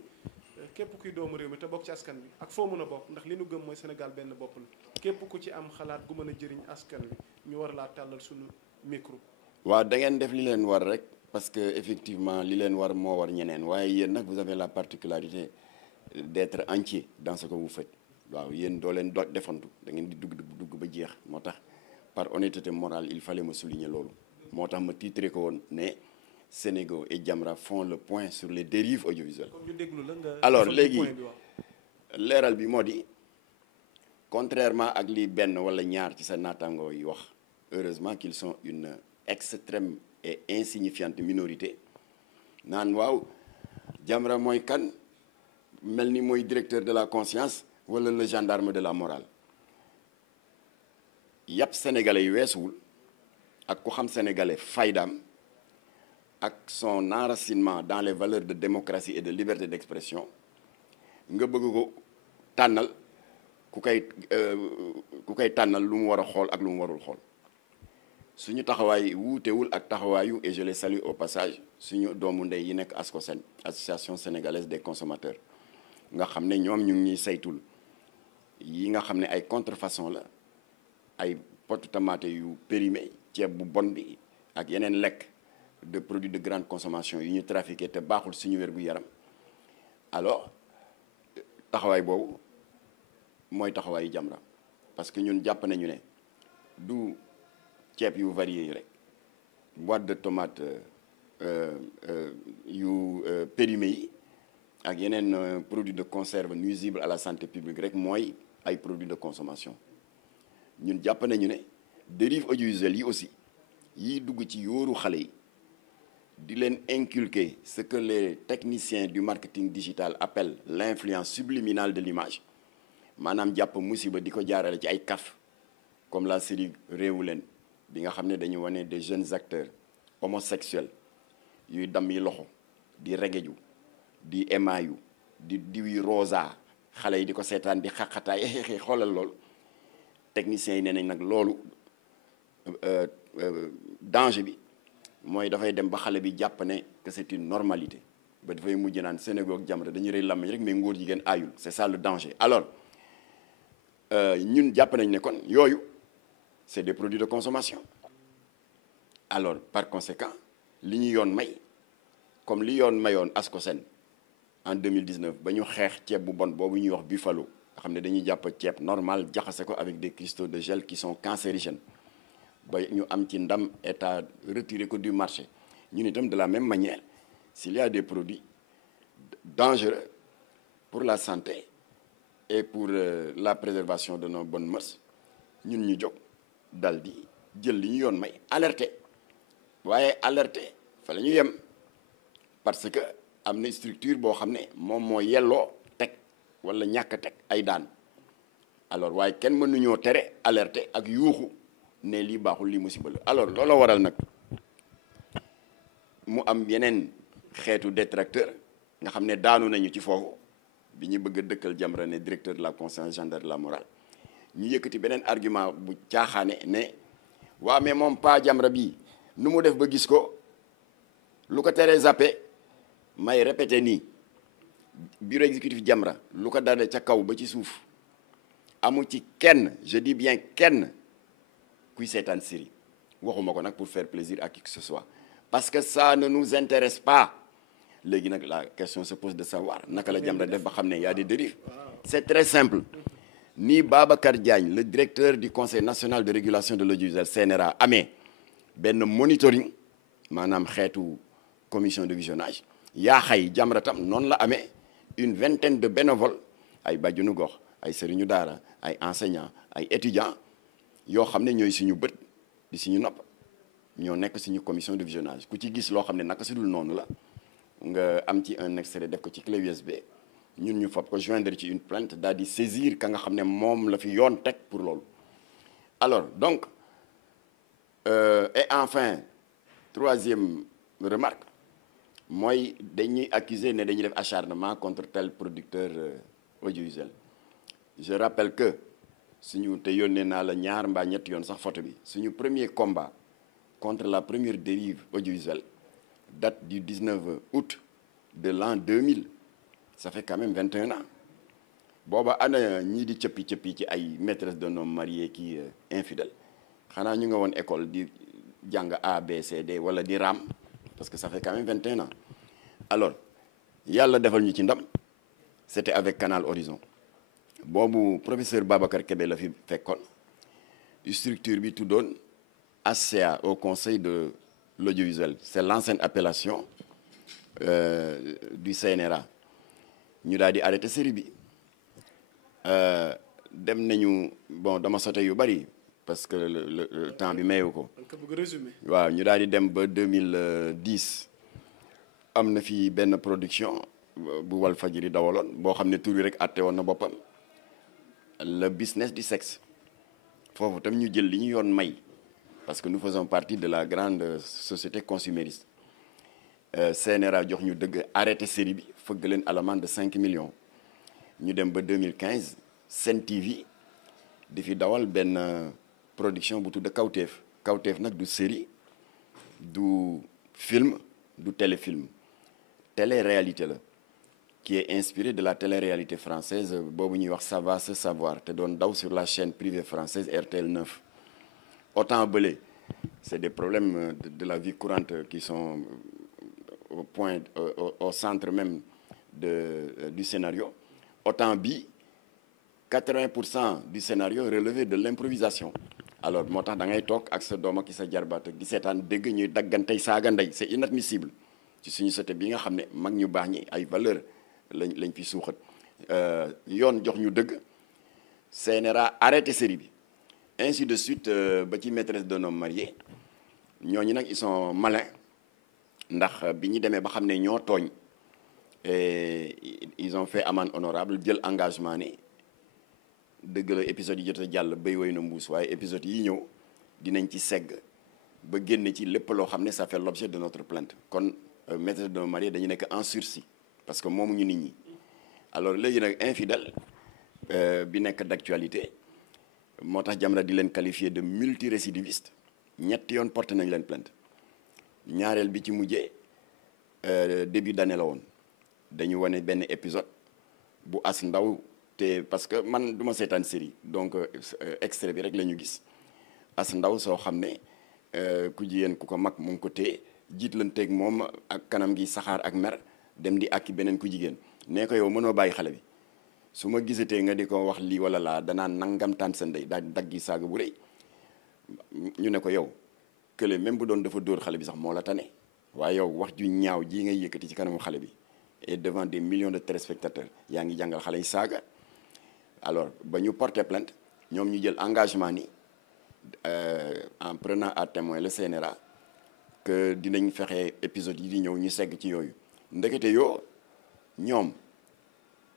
képp kuy doomu réew mi te bokk ci askan bi ak foo mën a bokk ndax li nu gëm mooy Sénégal benn bopp la képp ku ci am xalaat gu mën a jëriñ askan wi ñu war laa tàllal suñu micro. waaw da ngeen def li leen war rek parce que effectivement li leen war moo war ñeneen waaye yéen nag vous avez la particularité d'être entier dans ce que vous faites waaw yéen doo leen defantu da ngeen di dugg ba jeex moo tax par honnêteté morale il fallait ma souligner loolu. moo tax ma titré ko woon ne Sénégal et Jamra font le point sur les dérives audiovisuelles. kon ñu déglu la nga alors léegi leeral bi moo di contrairement ak li benn wala ñaar ci sa naataangoo yi wax heureusement qu'ils sont une extrême et insignifiante minorité naan waaw Jamra mooy kan mel ni mooy directeur de la conscience wala le gendarme de la morale yàpp sénégalais yi weesuwul ak ku xam sénégalais faydaam ak son enracinement dans les valeurs de démocratie et de liberté d'expression nga bëgg ko tànnal ku koy tànnal lu mu war a xool ak lu mu warul xool suñu taxawaay wuutewul ak taxawaayu et je les salue au passage suñu doomu ndey yi nekk ASCOSEN association sénégalaise des consommateurs nga xam ne ñoom ñu ngi ñuy saytul yi nga xam ne ay contrefaçon la ay potu tomate yu périmé ceeb bu bon bi ak yeneen lekk de produits de grande consommation yu ñu trafiqué te baaxul suñu wér-gu-yaram alors taxawaay boobu mooy taxawaayu Jamra parce que ñun jàpp nañu ne du ceeb yu varié yi rek boîte de tomate yu périmé yi ak yeneen produits de conserve nuisibles à la santé publique rek mooy ay produits de consommation ñun jàpp nañu ne dérive audiovisuelle yi aussi yiy dugg ci yóoru xale yi di leen inculquer ce que les techniciens du marketing digital appellent l'influence subliminale de l'image maanaam jàpp musiba di ko jaarale ci ay kaf comme la série Réewu Leen bi nga xam ne dañu wane des jeunes acteurs homosexuels yuy dam yi loxo di regeju di émayu di diwi rosa xale yi di ko seetaan di xaqataay xoolal loolu techniciens yi nee nañ nag loolu danger bi mooy dafay dem ba xale bi jàpp ne que c'est une normalité ba dafay mujj naan Sénégal ak Jamra dañuy rëy làmmiñ rek mais ngóor jigéen aayul c'est ça le danger. Alors ñun jàpp nañ ne kon yooyu c'est des produits de consommation. Alors par conséquent li ñu yoon may comme li yoon mayoon Ascosen en 2019 ba ñu xeex ceeb bu bon boobu ñuy wax buffalo nga xam ne dañuy jàpp ceeb normal jaxase ko avec des cristaux de gel qui sont cancérigènes ba ñu am ci ndam état retiré ko du marché ñun itam de la même manière s'il y a des produits dangereux pour la santé et pour la préservation de nos bonnes mœurs ñun ñu jóg dal di jël li ñu yoon may alerter waaye alerter fa la ñu yem parce que am na structure boo xam ne moom moo yelloo teg wala ñàkk a teg ay daan alors waaye kenn mënuñoo tere alerter ak yuuxu ne lii baaxul lii musiba la alors loolu waral nag mu am yeneen xeetu détracteur nga xam ne daanu nañu ci foofu bi ñu bëgg a dëkkal Jamra ne directeur de la conscience gendarme de la morale ñu yëkkati beneen argument bu caaxaane ne waa mais moom pas Jamra bii nu mu def ba gis ko lu ko teree zappé may répété nii bureau exécutif Jamra lu ko dale ca kaw ba ci suuf amu ci kenn je dis bien kenn kuy seetaan série waxuma ko nag pour faire plaisir à qui que ce soit parce que ça ne nous intéresse pas léegi nag la question se pose de savoir naka la Jamra def ba xam ne y a des dérives c'est très simple ni Babacar Diagne le directeur du conseil national de régulation de l'audiovisuel CNRA amee benn monitoring maanaam xeetu commission de visionnage yaa xay Jamra tam noonu la amee une vingtaine de bénévoles ay bàjjenu gox ay sëriñu daara ay enseignants ay étudiants yoo xam ne ñooy suñu bët di suñu nopp ñoo nekk suñu commission de visionnage ku ci gis loo xam ne naka si dul noonu la nga am ci un extrait def ko ci clé USB ñun ñu fab ko joindre ci une plainte daal di saisir ka nga xam ne moom la fi yoon teg pour loolu. Alors donc et enfin troisième remarque mooy dañuy accuser ne dañuy def acharnement contre tel producteur audiovisuel je rappelle que suñu te yónnee naa la ñaar mbaa ñetti yoon sax photo bi suñu premier combat contre la première dérive audiovisuelle date du 19 août de l'an 2000 ça fait quand même 21 ans booba ana ñii di cëppi ci ay maîtresse d'un homme marié qui infidèle xanaa ñu nga woon école di jàng A B C D wala di raam parce que ça fait quand même 21 ans alors yàlla defal ñu ci ndam c'était avec Canal Horizon boobu professeur Babacar Kébé la fi fekkoon structure bi tuddoon ACA au conseil de l'audiovisuel c'est l'ancienne appellation du CNRA ñu daal di arrêté série bi dem nañu bon dama sote yu bari parce que le temps bi mayewu ko waaw ñu daal di dem ba 2010 am na fi benn production bu Walfadjri dawaloon boo xam ne tur yi rek àtte woon na boppam le business du sexe foofu tam ñu jël li ñu yoon may parce que nous faisons partie de la grande société consumériste CNRA jox ñu dëgg arrêté série bi fëgg leen à l'amende de 5 millions ñu dem ba 2015 Sen TV di fi dawal benn production bu tudd Kawteef nag du série du film du téléfilm télé-réalité la qui est inspiré de la télé-réalité française boobu ñuy wax Ça va se savoir te doon daw sur la chaîne privée française RTL 9 autant bële c'est des problèmes de la vie courante qui sont au centre même du scénario autant bi 80% du scénario relevé de l'improvisation alors moo tax da ngay toog ak sa doom ak sa jarbaat ak di seetaan dégg ñuy daggantey saaga ndey c'est inadmissible ci suñu société bi nga xam ne mag ñu baax ñi ay valeur lañ fi suuxat yoon jox ñu dëgg CNRA arrêté série bi ainsi de suite ba ci maîtresse d'un homme marié ñooñu nag ils sont malins ndax bi ñu demee ba xam ne ñoo tooñ ils ont fait amende honorable jël engagement ni dëgg la épisode yi jot a jàll béy woy na mbuus waaye épisode yi ñëw dinañ ci segg ba génne ci lépp loo xam ne ça fait l'objet de notre plainte kon maîtresse d'un marié dañu nekk en sursis parce que moomuñu nit ñi alors léegi nag infidèle bi nekk d'actualité moo tax Jamra di leen qualifier de multirécidiviste ñetti yoon porté nañ leen plainte ñaareel bi ci mujjee début d'année la woon dañu wane benn épisode bu as ndaw te parce que man du ma seetaan série donc extrait bi rek la ñu gis as ndaw soo xam ne ku jigéen ku ko mag mu ngi ko téye jiitlanteeg moom ak kanam gi saxaar ak mer dem di àkki beneen ku jigéen nee ko yow mënoo bàyyi xale bi su ma gisatee nga di ko wax lii wala laa danaa nangam taan sa ndey daal di daggi saaga bu rëy ñu ne ko yow kële même bu doon dafa dóor xale bi sax moo la tane waaye yow wax ju ñaaw ji ngay yëkkati ci kanamu xale bi et devant des millions de téléspectateurs yaa ngi jàngal xale yi saaga alors ba ñu porter plainte ñoom ñu jël engagement ni en prenant à témoin le CNRA que dinañ fexe épisode yi di ñëw ñu segg ci yooyu ndekete yoo ñoom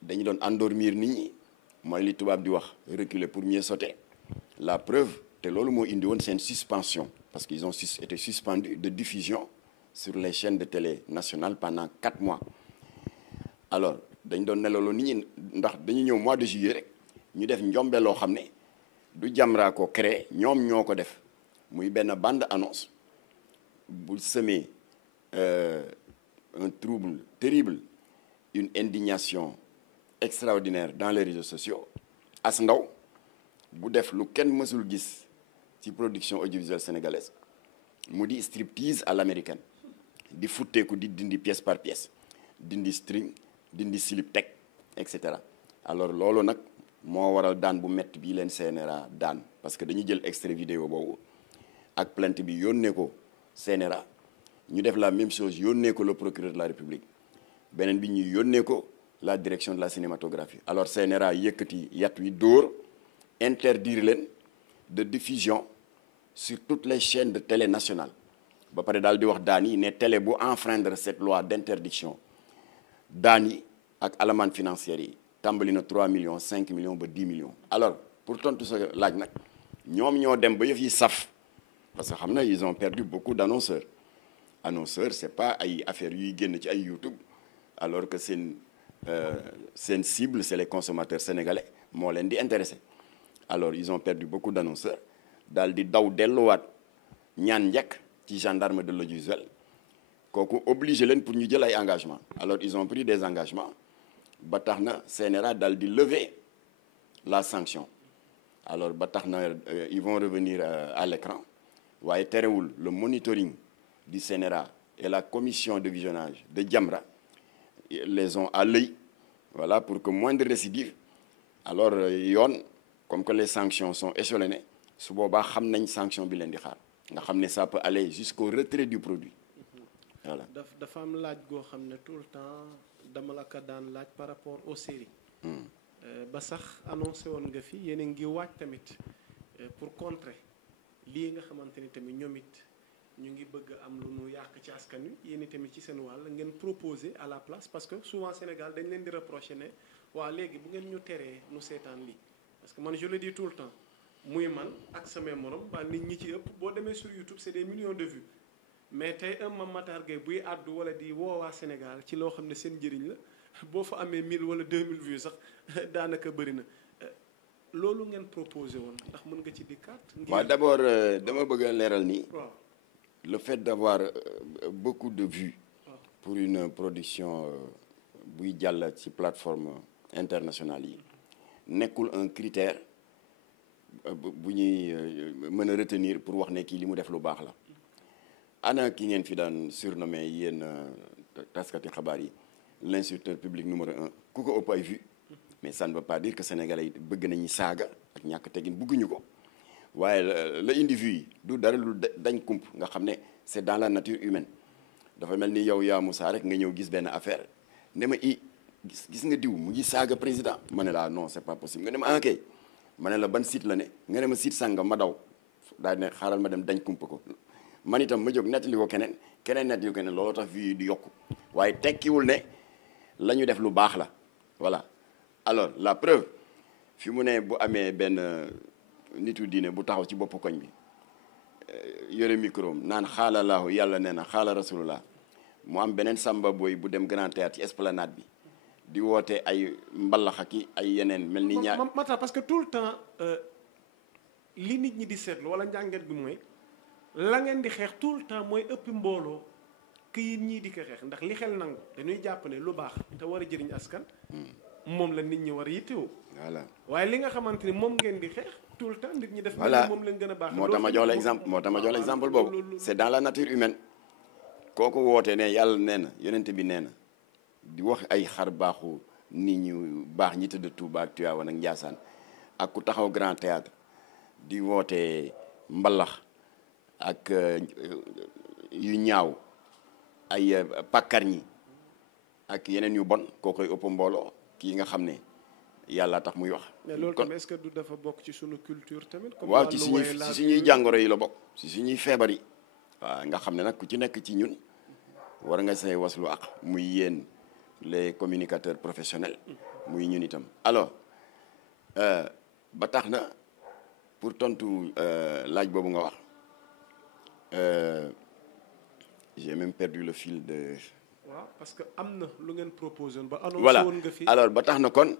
dañu doon endormir nit ñi mooy li tubaab di wax reculer pour mieux sauter la preuve te loolu moo indi woon seen suspension parce qu'ils ont été suspendus de diffusion sur les chaînes de télé nationales pendant 4 mois alors dañ doon nelawloo nit ñi ndax dañu ñëw mois de juillet rek ñu def njombe loo xam ne du Jamra ko créé ñoom ñoo ko def muy benn bande annonce bu semer un trouble terrible une indignation extraordinaire dans les réseaux sociaux as ndaw bu def lu kenn mësul gis ci production audiovisuelle sénégalaise mu di striptease à l'américaine di futteeku di dindi pièce par pièce dindi string dindi slip teg et cetera alors loolu nag moo waral daan bu métti bii leen CNRA daan parce que dañuy jël extrait vidéo boobu ak plainte bi yónnee ko CNRA ñu def la même chose yónnee ko le procureur de la République beneen bi ñu yónnee ko la direction de la cinématographie alors CNRA yëkkati yat wi dóor interdire leen de diffusion sur toutes les chaînes de télé nationales ba pare daal di wax daan yi ne télé bu enfreindre cette loi d'interdiction daan yi ak alamaan financière yi tàmbali na 3 millions 5 millions ba 10 millions alors pour tontu sa laaj nag ñoom ñoo dem ba yëf yi saf parce que xam na ils ont perdu beaucoup d'annonceurs c'est pas ay affaires yuy génn ci ay YouTube alors que seen cible c'est les consommateurs sénégalais moo leen di intéressé alors ils ont perdu beaucoup d'annonceurs daal di daw delluwaat ñaan njëkk ci gendarme de l'audiovisuel kooku obligé leen pour ñu jël ay engagements alors ils ont pris des engagements ba tax na CNRA daal di lever la sanction alors ba tax na ils vont revenir à l'écran waaye terewul le monitoring du CNRA et la commission de visionnage de Jamra les ont à l'œil voilà pour que moindre récidive alors yoon comme que les sanctions sont échelonnées su boobaa xam nañ sanction bi leen di xaar nga xam ne ça peut aller jusqu'au retrait du produit voilà. dafa am laaj goo xam ne tout le temps dama la ko daan laaj par rapport aux séries. ba sax annoncé woon nga fi yéen a ngi waaj tamit pour contrer lii nga xamante ni tamit ñoom it ñu ngi bëgg am lu nu yàq ci askan wi yéen tamit ci seen wàll ngeen proposer à la place parce que souvent Sénégal dañ leen di reprocher ne waa léegi bu ngeen ñu teree nu seetaan lii parce que man je le dis tout le temps muy man ak samay morom ba nit ñi ci ëpp boo demee sur YouTube c'est des millions de vues mais tey un Mame Matar Gueye buy àddu wala di woowaa Sénégal ci loo xam ne seen njëriñ la boo fa amee 1000 wala 2000 vues sax daanaka bëri na loolu ngeen proposé woon ndax mën nga ci dikkaat. waaw d'abord dama bëgg a leeral nii. waaw le fait d'avoir beaucoup de vues pour une production buy jàll ci plateforme internationale yi nekkul un critère bu ñuy mën a retenir pour wax ne kii li mu def lu baax la ana ki ngeen fi daan surnommé yéen taskati xabaar yi l'insulteur public numéro 1 ku ko ëpp ay vues mais ça ne veut pas dire que sénégalais yi bëgg nañu saaga ak ñàkk teggin bëgguñu ko waaye la indi vues yi du dara lu dañ kump nga xam ne c'est dans la nature humaine dafa mel ni yow yaa Moussa rek nga ñëw gis benn affaire ne ma gis nga diw mu ngi saaga président ma ne la non c'est pas possible nga ne ma kay ma ne la ban site la ne nga ne ma site sàngam ma daw daal ne xaaral ma dem dañ kumpa ko man itam ma jóg nettali ko keneen nettali ko keneen looloo tax vues yi di yokku waaye tekkiwul ne la ñu def lu baax la voilà. alors la preuve fi mu ne bu amee benn nitu diine bu taxaw ci boppu koñ bi yore micro naan xaala laahu yàlla nee na xaala rasulullah mu am beneen samba boy bu dem Grand Théâtre ci esplanade bi di woote ay mbalax ak ay yeneen mel ni ñaar Matar parce que tout le temps li nit ñi di seetlu wala njànget bi mooy la ngeen di xeex tout le temps mooy ëpp mbooloo que yéen ñii di ko xeex ndax li xel nangu dañuy jàpp ne lu baax te war a jëriñ askan moom la nit ñi war a yittewoo. voilà waaye li nga xamante ni moom ngeen di xeex tout le temps nit ñi def voilà moom lañ gën a baax. moo tax ma jox la exemple boobu c'est dans la nature humaine kooku woote ne yàlla nee na yonent bi nee na di wax ay xar baaxu nit ñu baax ñi tëdd Touba ak Tivaouane ak Ndiassane ak ku taxaw Grand Théâtre di woote mbalax ak yu ñaaw ay pàkkar ñi ak yeneen yu bon koo koy ëpp mbooloo kii nga xam ne yàlla tax muy wax. mais loolu tamit est-ce que du dafa bokk ci sunu culture tamit. comme waaw ci suñuy jàngoro yi la bokk ci suñuy feebar yi. waaw nga xam ne nag ku ci nekk ci ñun war nga say waslu ak muy yéen les communicateurs professionnels muy ñun itam alors ba tax na pour tontu laaj boobu nga wax j'ai même perdu le fil de. waaw parce que am na lu ngeen proposé woon ba annoncé voilà woon nga fi. alors ba tax na kon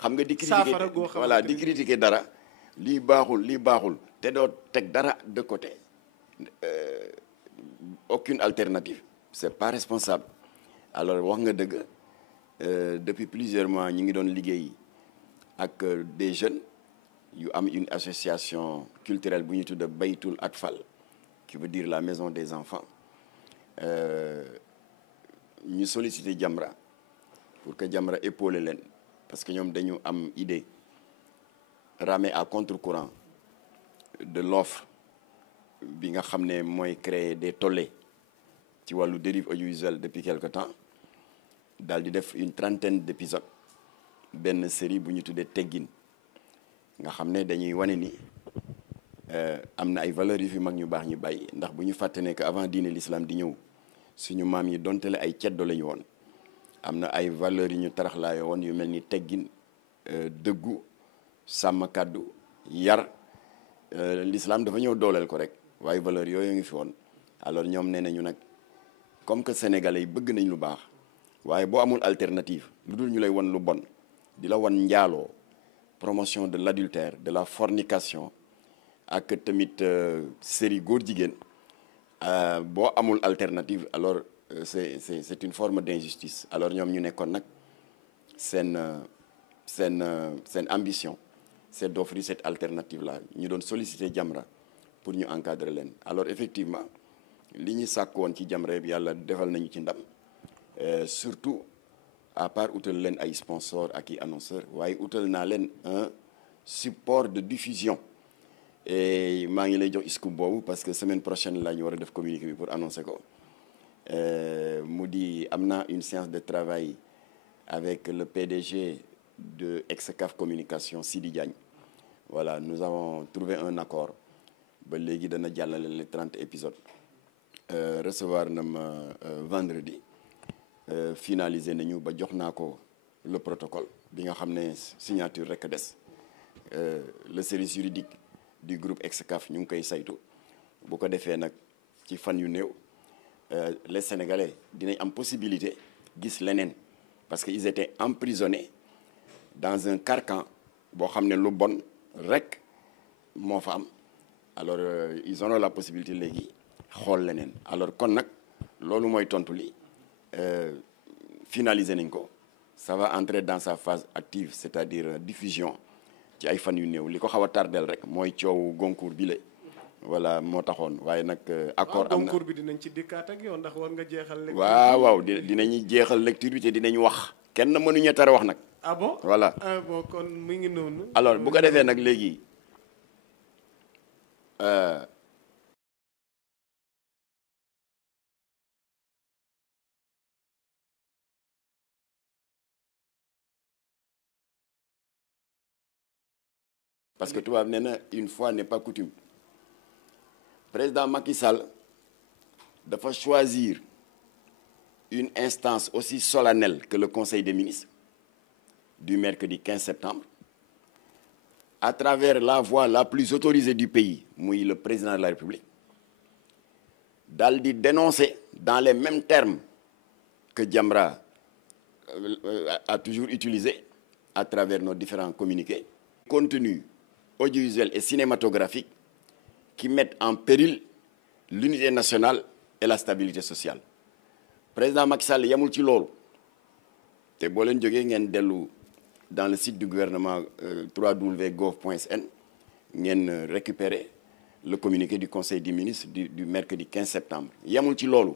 xam nga di critiquer voilà di critiquer dara lii baaxul te doo teg dara de côté aucune alternative c'est pas responsable alors wax nga dëgg depuis plusieurs mois ñu ngi doon liggéey ak des jeunes yu am une association culturelle bu ñu tudd Baytul Atfal qui veut dire la maison des enfants ñu sollicité Jamra pour que Jamra épaule leen parce que ñoom dañu am idée ramer à contre-courant de l'offre bi nga xam ne mooy créer des tollés ci wàllu dérive audiovisuelle depuis quelque temps daal di def une trentaine d'épisodes benn série bu ñu tuddee Teggin nga xam ne dañuy wane ni am na ay valeurs yu fi mag ñu baax ñu bàyyi ndax bu ñu fàtte ne que avant diine l'islam di ñëw suñu maam yi donte la ay ceddo lañu woon am na ay valeurs yu ñu taraxlaayo woon yu mel ni teggin dëggu sàmm kàddu yar l'islam dafa ñëw dooleel ko rek waaye valeurs yooyu ngi fi woon alors ñoom nee nañu nag comme que sénégalais yi bëgg nañ lu baax waaye boo amul alternative lu dul ñu lay wan lu bon di la wan njaaloo promotion de l'adultère de la fornication ak tamit série góor jigéen boo amul alternative alors c'est une forme d'injustice alors ñoom ñu nekkoon nag seen ambition c'est d'offrir cette alternative là ñu doon solliciter Jamra pour ñu encadrer leen alors effectivement li ñu sàkk woon ci Jamra bi yàlla defal nañu ci ndam surtout à part utal leen ay sponsors ak i annonceurs waaye utal naa leen un support de diffusion et maa ngi lay jox scoop boobu parce que semaine prochaine la ñu war a def communiqué bi pour annoncer ko mu di am na une séance de travail avec le PDG de Excaf Communication Sidi Diagne voilà nous avons trouvé un accord ba léegi dana jàllale les 30 épisodes recevoir na ma vendredi finalisé nañu ba jox naa ko le protocole bi nga xam ne signature rek a des le service juridique du groupe Excaf ñu ngi koy saytu bu ko defee nag ci fan yu néew les Sénégalais dinañ am possibilité gis leneen parce que ils étaient emprisonnés dans un carcan boo xam ne lu bon rek moo fa am alors ils auront la possibilité léegi xool leneen alors kon nag loolu mooy tontu li finaliser nañ ko ça va entrer dans sa phase active c'est-à-dire diffusion ci ay fan yu néew li ko xaw a tardel rek mooy coow Goncourt bi la voilà moo taxoon waaye nag accord am na Goncourt bi dinañ ci dikkaat ak yow ndax war nga jeexal lecture waaw dinañu jeexal lecture bi te dinañ wax kenn mënuñu tere wax nag ah bon voilà ah bon kon mu ngi noonu alors bu ko defee nag léegi parce que tubaab nee na une fois n'est pas coutume président Macky Sall dafa choisir une instance aussi solennelle que le Conseil des ministres du mercredi 15 septembre, à travers la voix la plus autorisée du pays, muy le président de la République, daal di dénoncer dans les mêmes termes que Jamra a toujours utilisé à travers nos différents communiqués, contenus audiovisuels et cinématographiques qui mettent en péril l'unité nationale et la stabilité sociale. Président Macky Sall yamul ci loolu te boo leen jógee ngeen dellu dans le site du gouvernement www.gov.sn ngeen récupérer le communiqué du conseil des ministres du mercredi 15 septembre. yamul ci loolu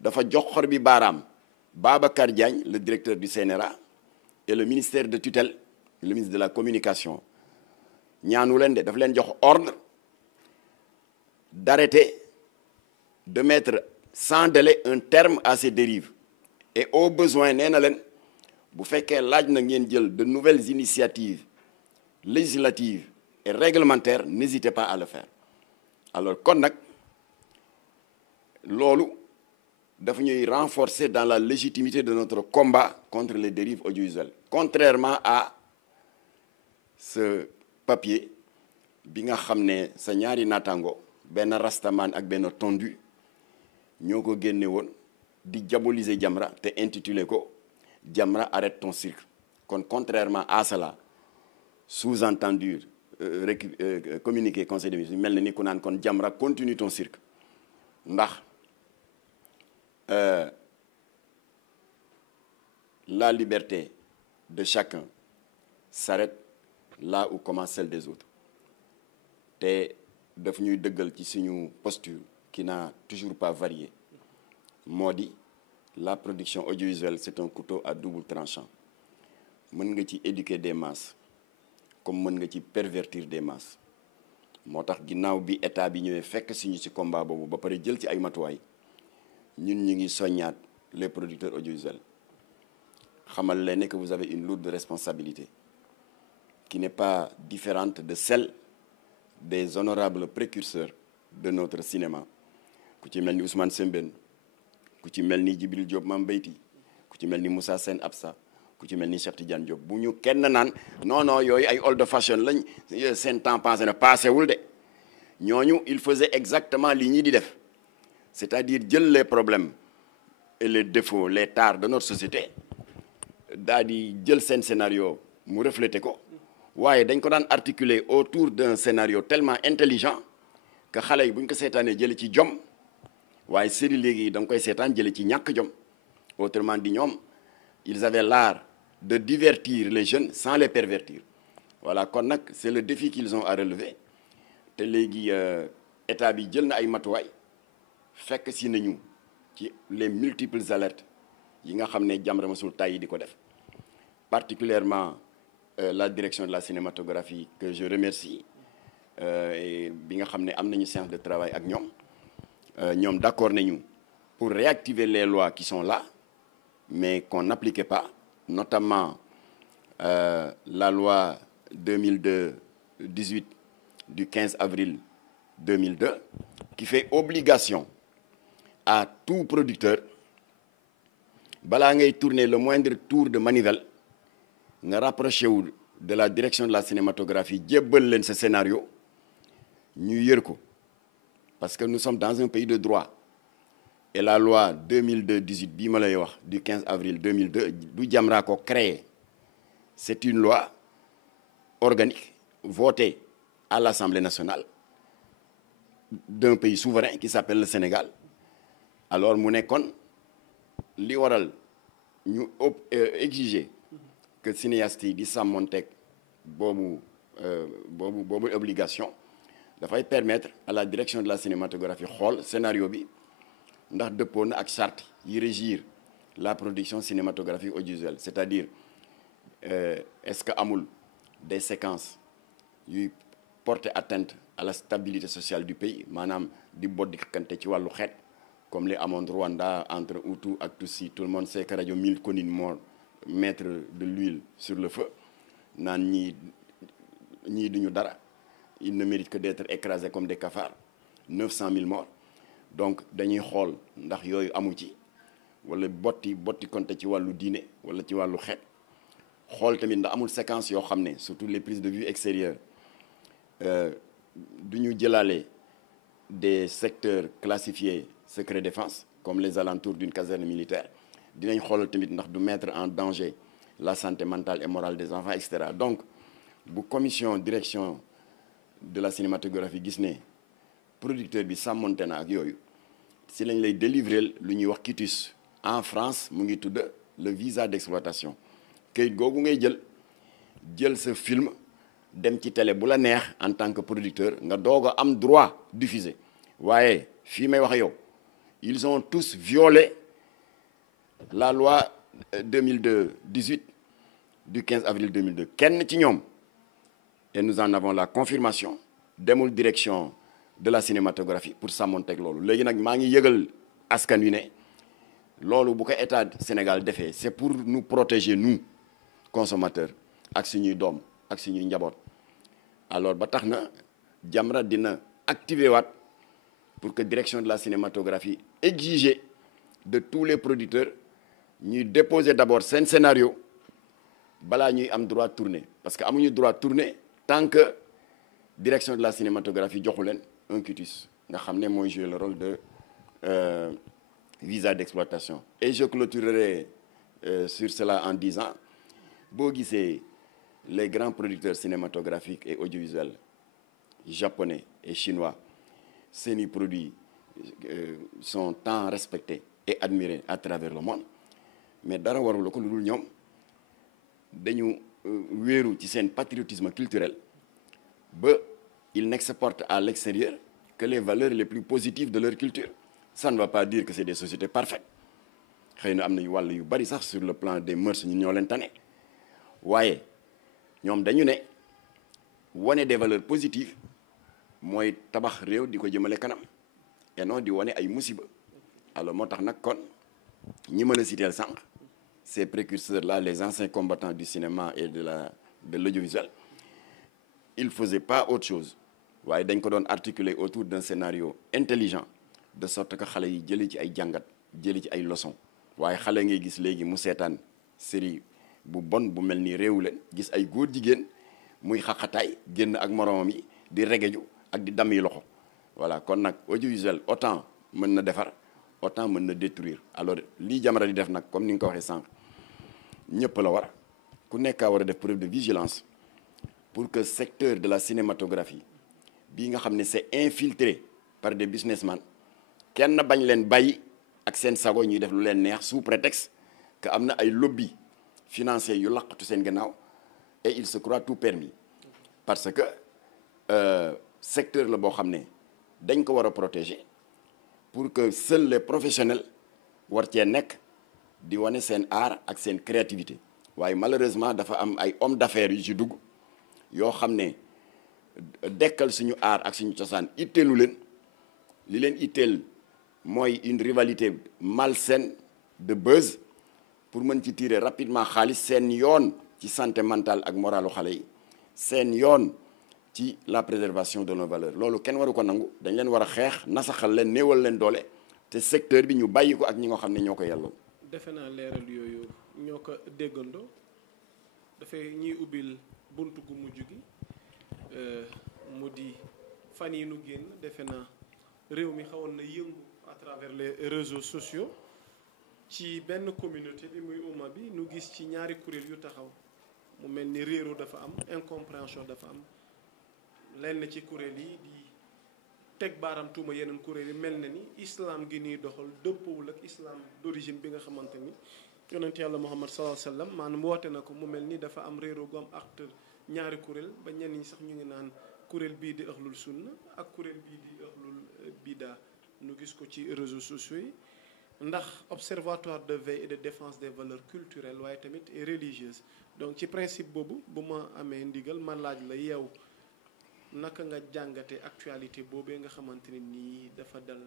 dafa jox xor bi baaraam Babacar Diagne, le directeur du CNRA, et le ministère de tutelle, le ministre de la communication, ñaanu leen de dafa leen jox ordre d'arrêter, de mettre sans délai un terme à ces dérives. Et au besoin nee na leen bu fekkee laaj na ngeen jël de nouvelles initiatives législatives et réglementaires, n'hésitez pas à le faire. Alors kon nag loolu dafa ñuy renforcer dans la légitimité de notre combat contre les dérives audiovisuelles. Contrairement à ce papier bi nga xam ne sa ñaari naataango benn rastaman ak benn tondu ñoo ko génne woon di diaboliser Jamra te intitulé ko Jamra arrête ton cirque. Kon contrairement à cela, sous-entendu communiqué conseil des ministres mel na ni ku naan kon Jamra continue ton cirque ndax la liberté de chacun s'arrête là où commence celle des autres te daf ñuy dëggal ci suñu posture qui n'a toujours pas varié moo di la production audiovisuelle c'est un couteau à double tranchant. Mën nga ci éduquer des masses comme mën nga ci pervertir des masses. Moo tax ginnaaw bi état bi ñëwee fekk suñu ci combat boobu ba pare jël ci ay matuwaay ñun ñu ngi soññaat les producteurs audiovisuels xamal leen que vous avez une lourde responsabilité qui n'est pas différente de celle des honorables précurseurs de notre cinéma ku ci mel ni Ousmane Sembène, ku ci mel ni Djibril Diop Mame Beyti, ku ci mel ni Moussa Sène Absa, ku ci mel ni Cheikh Tidiane Diop. Bu ñu kenn naan non yooyu ay old fashion lañ seen temps passé na passé wul de ñooñu il faisait exactement li ñi di def, c'est-à-dire jël les problèmes et les défauts, les tares de notre société daal di jël seen scénario mu refléter ko waaye dañ ko daan articuler autour d'un scénario tellement intelligent que xale yi bu ñu ko seetaanee jële ci jom waaye série léegi da nga koy seetaan jële ci ñàkk jom. Autrement dit ñoom ils avaient l'art de divertir les jeunes sans les pervertir. Voilà kon nag c'est le défi qu'ils ont à relever te léegi état bi jël na ay matuwaay fekk si nañu ci les multiples alertes yi nga xam ne Jamra masul tay yi di ko def, particulièrement la direction de la cinématographie que je remercie et bi nga xam ne am nañu séance de travail ak ñoom d'accord nañu pour réactiver les lois qui sont là mais qu'on n'appliquait pas, notamment la loi 2002-18 du 15 avril 2002 qui fait obligation à tout producteur balaa ngay tourner le moindre tour de manivelle nga rapproché wu de la direction de la cinématographie jébbal leen ce scénario ñu yër ko parce que nous sommes dans un pays de droit et la loi 2002-18 bii ma lay wax du 15 avril 2002 du Jamra ko créé, c'est une loi organique votée à l'Assemblée nationale d'un pays souverain qui s'appelle le Sénégal. Alors mu nekkoon li waral ñu exiger que cinéastes yi di sàmmonteeg boobu obligation dafay permettre à la direction de la cinématographie xool scénario bi ndax dëppoo na ak charte yi régir la production cinématographique audiovisuelle, c'est-à-dire est-ce que amul des séquences yuy porter atteinte à la stabilité sociale du pays, maanaam di boddi kante ci wàllu xeet comme li amoon Rwanda entre Hutu ak Tutsi. Tout le monde sait que rajo Mille Collines moo mettre de l'huile sur le feu naan ñii duñu dara, ils ne méritent que d'être écrasés comme des cafards, 900 000 morts. donc dañuy xool ndax yooyu amu ci wala botti konte ci wàllu diine wala ci wàllu xeet xool tamit ndax amul séquence yoo xam ne surtout les prises de vue extérieures du ñu jëlaale des secteurs classifiés secret défense comme les alentours d'une caserne militaire dinañ xoolal tamit ndax du mettre en danger la santé mentale et morale des enfants et cetera donc bu commission direction de la cinématographie gis ne producteur bi sàmmonte na ak yooyu si lañ lay délivrer lu ñuy wax quitus en France mu ngi tudd le visa d'exploitation kayit googu ngay jël sa film dem ci télé bu la neex en tant que producteur nga doog a am droit diffuser waaye fii may wax yow ils ont tous violé la loi 2018 du 15 avril 2002 kenn ci ñoom et nous en avons la confirmation demul direction de la cinématographie pour sàmmonteeg loolu léegi nag maa ngi yëgal askan wi ne loolu bu ko état Sénégal defee c'est pour nous protéger nous consommateurs ak suñuy doom ak suñuy njaboot alors ba tax na Jamra dina activer waat pour que direction de la cinématographie exiger de tous les producteurs ñuy déposer d'abord seen scénario balaa ñuy am droit tourner parce que amuñu droit tourner tant que direction de la cinématographie joxu leen un quitus nga xam ne mooy jouer le rôle de visa d'exploitation et je clôturerai sur cela en disant boo gisee les grands producteurs cinématographiques et audiovisuels japonais et chinois seeni produits sont tant respectés et admirés à travers le monde mais dara warul ko lu dul ñoom dañu wéeru ci seen patriotisme culturel ba ils n'exportent à l'extérieur que les valeurs les plus positives de leur culture ça ne va pas dire que c'est des sociétés parfaites xëy na am nañu wàll yu bari sax sur le plan des mœurs ñun ñoo leen tane waaye ñoom dañu ne wane des valeurs positives mooy tabax réew di ko jëmale kanam et non di wane ay musiba alors moo tax nag kon ñi mën a citer sànq ces précurseurs là les anciens combattants du cinéma et de l'audiovisuel ils faisaient pas autre chose waaye dañ ko doon articuler autour d'un scénario intelligent de sorte que xale yi jëlee ci ay jàngat jëlee ci ay leçons waaye xale ngay gis léegi mu seetaan série bu bon bu mel ni réewu leen gis ay góor jigéen muy xaqataay génn ak moromam yi di regeju ak di dam yi loxo voilà kon nag audiovisuel autant mën na defar autant mën na détruire alors lii Jamra di def nag comme ni nga ko waxee sànq ñëpp la war ku nekkaa war a def preuve de vigilance pour que secteur de la cinématographie bii nga xam ne c'est infiltré par des businessmen kenn bañ leen bàyyi ak seen sago ñuy def lu leen neex sous prétexte que am na ay lobby financier yu laqatu seen gannaaw et il se croit tout permis parce que secteur la boo xam ne dañ ko war a protéger pour que seuls les professionnels war cee nekk di wane seen art ak seen créativité waaye malheureusement dafa am ay hommes d'affaires yu ci dugg yoo xam ne dekkal suñu art ak suñu cosaan itteelu leen li leen itteel mooy une rivalité malsaine de buzz pour mën ci tirer rapidement xaalis seen yoon ci santé mentale ak moralu xale yi seen yoon ci la préservation de nos valeurs loolu kenn waru ko nangu dañ leen war a xeex nasaxal leen néewal leen doole te secteur bi ñu bàyyi ko ak ñi nga xam ne ñoo ko yelloo. defe naa leeral yooyu ñoo ko déggandoo dafay ñuy ubbil buntu gu mujj gi mu di fan yi nu génn defe naa réew mi xawoon na yëngu à travers les réseaux sociaux ci benn communauté bi muy umma bi nu gis ci ñaari kuréel yu taxaw mu mel ni réeru dafa am incompréhension dafa am lenn ci kuréel yi di teg baaram tuuma yeneen kuréel yi mel na ni islam gi nii doxal dëppoowul ak islam d'origine bi nga xamante ni yonent yàlla Muhammad sallallahu alayhi wasallam maanaam woote na ko mu mel ni dafa am réeru gu am acteur ñaari kuréel ba ñenn ñi sax ñu ngi naan kuréel bii di ahlul sunna ak kuréel bii di ahlul bida nu gis ko ci réseaux sociaux yi ndax observatoire de veille et de défense des valeurs culturelles waaye tamit et religieuses donc ci principe boobu bu ma amee ndigal ma laaj la yow naka nga jàngate actualité boobee nga xamante ne nii dafa dal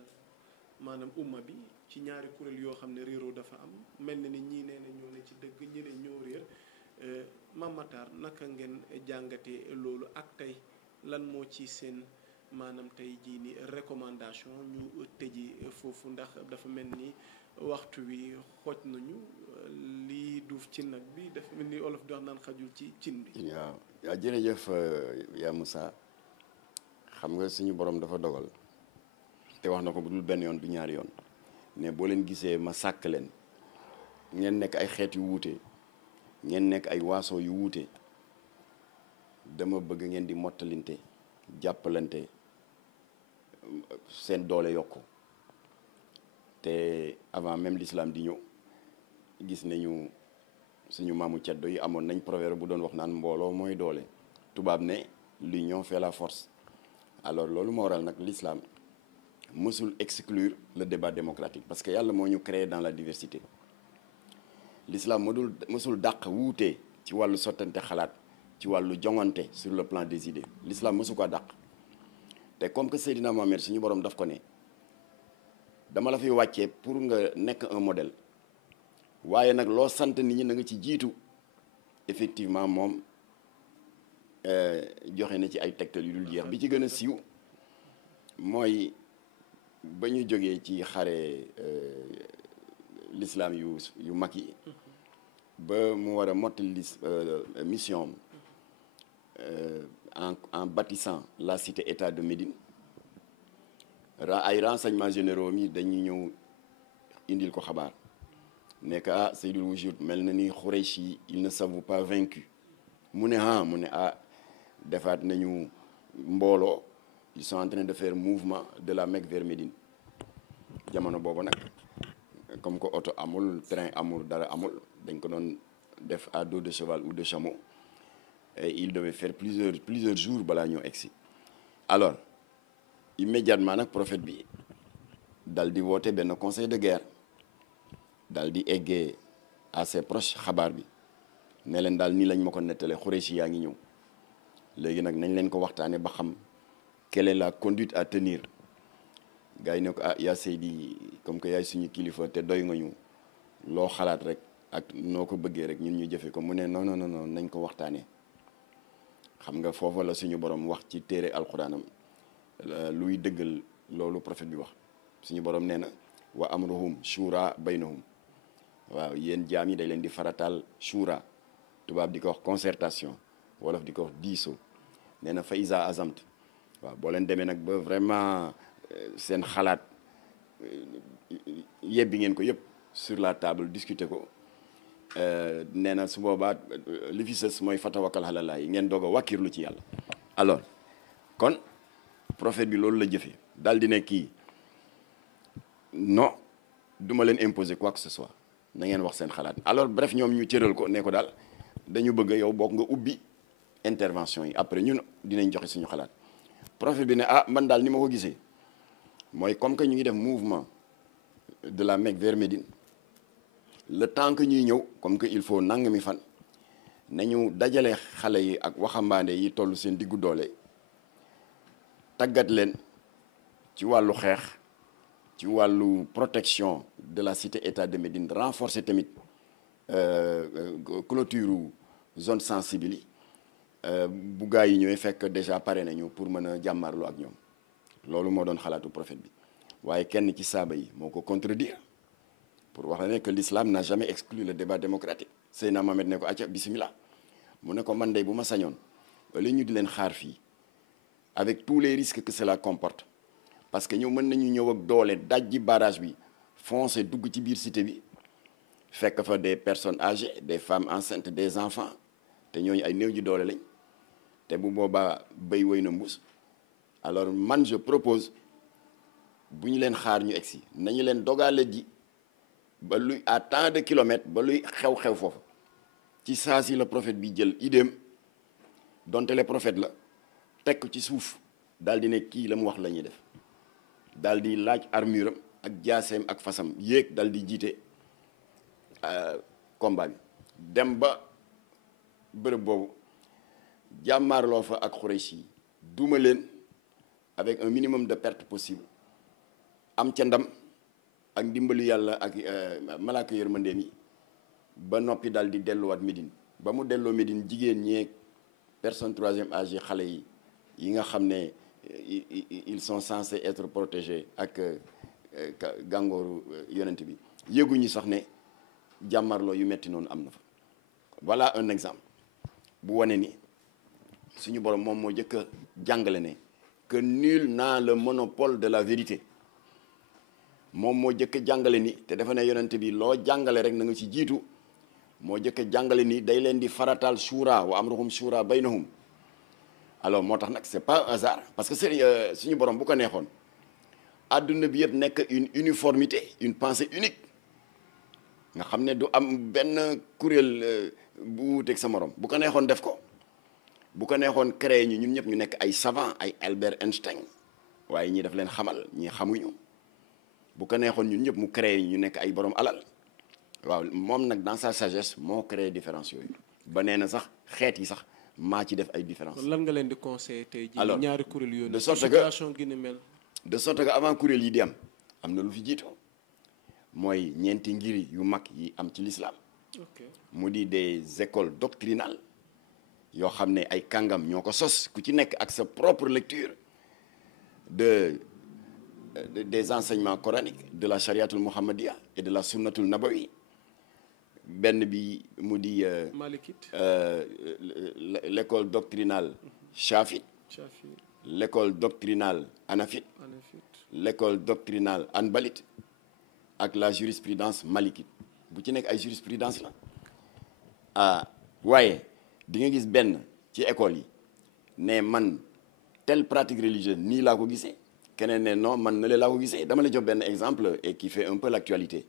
maanaam umma bi ci ñaari kuréel yoo xam ne réeroo dafa am mel na ni ñii nee na ñoo ne ci dëgg ñi ne ñoo réer Mame Matar naka ngeen jàngate loolu ak tey lan moo ci seen maanaam tey jii ni recommandation ñu tëji foofu ndax dafa mel ni waxtu wi xooj nañu lii duuf ci nag bi dafa mel ni olof di wax naan xajul ci cin bi. waaw jërëjëf yaa Moussa xam nga suñu borom dafa dogal te wax na ko bu dul benn yoon du ñaari yoon ne boo leen gisee ma sàkk leen ngeen nekk ay xeet yu wuute ngeen nekk ay waaso yu wuute dama bëgg ngeen di mottalinte jàppalante seen doole yokku te avant même l'islam di ñëw gis nañu suñu maamu ceddo yi amoon nañ proverbe bu doon wax naan mbooloo mooy doole tubaab ne l'union fait la force. Alors loolu moo waral nag l'islam mësul exclure le débat démocratique parce que yàlla moo ñu créé dans la diversité. L'islam mësul dàq wuute ci wàllu sottante xalaat ci wàllu jongante sur le plan des idées l'islam mësu ko dàq te comme que Seydina Mohamed suñu borom daf ko ne dama la fi wàccee pour nga nekk un modèle waaye nag loo sant nit ñi na nga ci jiitu effectivement moom joxe na ci ay tegtal yu dul jeex bi ci gën a siiw mooy ba ñu jógee ci xare l'islam yu mag yi ba mu war a mottali mission en bâtissant la cité-État de Médine ay renseignements généraux mi dañuy ñëw indil ko xabaar nekk Seydul Wujud mel na ni Quraysh yi ils ne s'avouent pas vaincus mu ne defaat nañu mbooloo ils sont en train de faire mouvement de la Mecque vers Médine jamono boobu nag comme que oto amul train amul dara amul dañ ko doon def à dos de cheval ou de chameau et il devait faire plusieurs jours balaa ñoo egsi alors immédiatement nag prophète bi dal di woote benn conseil de guerre dal di eggee à ses proches xabaar bi ne leen daal nii lañ ma ko nettale Xurayshi yaa ngi ñëw léegi nag nañ leen ko waxtaane ba xam quelle est la conduite à tenir gars yi ne ko yaa Seydi comme que yaay suñu kilifa te doy nga ñu loo xalaat rek ak noo ko bëggee rek ñun ñu jëfe ko mu ne non nañ ko waxtaanee xam nga foofa la suñu borom wax ci téere alxuraanam luy dëggal loolu prophète bi wax suñu borom nee na wa amruhum shura baynahum waaw yéen jaam yi day leen di farataal shura tubaab di ko wax concertation wolof di ko wax diisoo nee na fa isa azamt waaw boo leen demee nag ba vraiment seen xalaat yebbi ngeen ko yëpp sur la table discuter ko nee na su boobaa li fi sës mooy fatawakkal alallah yi ngeen doog a wàkkirlu ci yàlla. alors kon prophète bi loolu la jëfee daal di ne kii non duma leen imposer quoi que ce soit na ngeen wax seen xalaat alors bref ñoom ñu cëral ko ne ko daal dañu bëgg yow bokk nga ubbi intervention yi après ñun dinañ joxe suñu xalaat prophète bi ne man daal ni ma ko gisee mooy comme que ñu ngi def mouvement de la Mecque vers Médine le temps que ñuy ñëw comme que il faut nangami fan nañu dajale xale yi ak waxambaane yi toll seen diggu doole tàggat leen ci wàllu xeex ci wàllu protection de la cité-État de Médine renforcer tamit clôture zone sensible yi bu gaa yi ñëwee fekk déjà pare nañu pour mën a jàmmarloo ak ñoom loolu moo doon xalaatu prophète bi waaye kenn ci saaba yi moo ko contredire pour wax la ne que l'islam n'a jamais exclu le débat démocratique Seydina Mohamed ne ko acca bismillah mu ne ko man day bu ma sañoon wala ñu di leen xaar fii avec tous les risques que cela comporte parce que ñëw mën nañu ñëw ak doole dajji barrage bi foncer dugg ci biir cité bi fekk fa des personnes âgées des femmes enceintes des enfants te ñooñu ay néew ji doole lañ te bu boobaa béy woy na mbuus alors man je propose bu ñu leen xaar ñu egsi nañu leen dogale ji ba luy à tant de kilomètres ba luy xew-xew foofu ci saa si la prophète bi jël idéem donte le prophète la teg ko ci suuf daal di ne kii la mu wax la ñuy def daal di laaj armure am ak jaaseem ak fasam yéeg daal di jiite combat bi dem ba bërëb boobu jàmmaarloo fa ak Quraysh yi duma leen avec un minimum de perte possible am ca ndam ak ndimbalu yàlla ak malaaka yërmandeem yi ba noppi daal di delluwaat Médine ba mu delloo Médine jigéen ñeeg personne troisième âge yi xale yi nga xam ne ils sont censés être protégés ak gàngooru yonent bi yëguñu sax ne jàmmarloo yu metti noonu am na fa. Voilà un exemple bu wane ni suñu borom moom moo jëkk a jàngale ne que nul n'a le monopole de la vérité. moom moo jëkk a jàngale ni te dafa ne yonent bi loo jàngale rek na nga ci jiitu moo jëkk a jàngale ni day leen di farataal shura wa amruhum shura baynahum. Alors moo tax nag c'est pas un hasard parce que c'est suñu borom bu ko neexoon adduna bi yëpp nekk une uniformité une pensée unique nga xam ne du am benn kuréel bu wuuteeg sa morom bu ko neexoon def ko bu ko neexoon créé ñu ñun ñëpp ñu nekk ay savant ay Albert Einstein waaye ñii daf leen xamal ñii xamuñu bu ko neexoon ñun ñëpp mu créé ñu nekk ay borom alal waaw moom nag dans sa sagesse moo créé différence yooyu ba nee na sax xeet yi sax maa ci def ay différence. lan nga leen di conseiller tey jii alors ñaari kuréel yooyu. de sorte que situation gi ni mel. de sorte que avant kuréel yi di am na lu fi jiitu mooy ñeenti ngir yu mag yi am ci l'islam. ok mu di des écoles doctrinales yoo xam ne ay kàngam ñoo ko sos ku ci nekk ak sa propre lecture des enseignements coraniques de la chariatul muhammadiya et de la sunnatul nabawi benn bi mu di malikite l'école doctrinale chafite Shafi l'école doctrinale hanafite l'école doctrinale hanbalite ak la jurisprudence malikite bu ci nekk ay jurisprudence la waaye di nga gis benn ci école yi ne man telle pratique religieuse nii laa ko gisee keneen ne non man na lee laa ko gisee dama la jox benn exemple et qui fait un peu l'actualité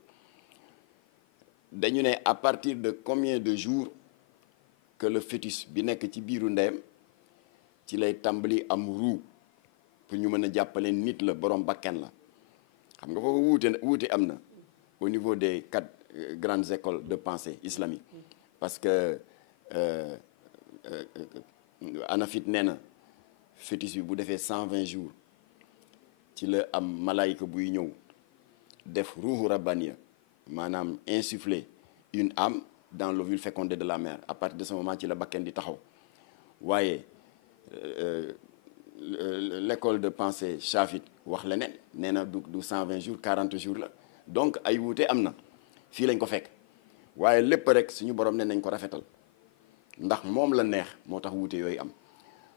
dañu ne à partir de combien de jours que le fœtus bi nekk ci biiru ndeyam ci lay tàmbali am ruu pour ñu mën a jàppale nit la borom bakken la xam nga foofu wuute am na au niveau des 4 grandes écoles de pensée islamique parce que Anafit nee na fœtus bi bu defee 120 jours ci la am malaayika buy ñëw def ruuhu rabbaniya maanaam insuffler une âme dans l'ovule fécondé de la mère à partir de ce moment ci la bakken di taxaw waaye l'école de pensée chafite wax leneen nee na du 120 jours 40 jours la donc ay wuute am na fii lañ ko fekk waaye lépp rek suñu borom ne nañ ko rafetal ndax moom la neex moo tax wuute yooyu am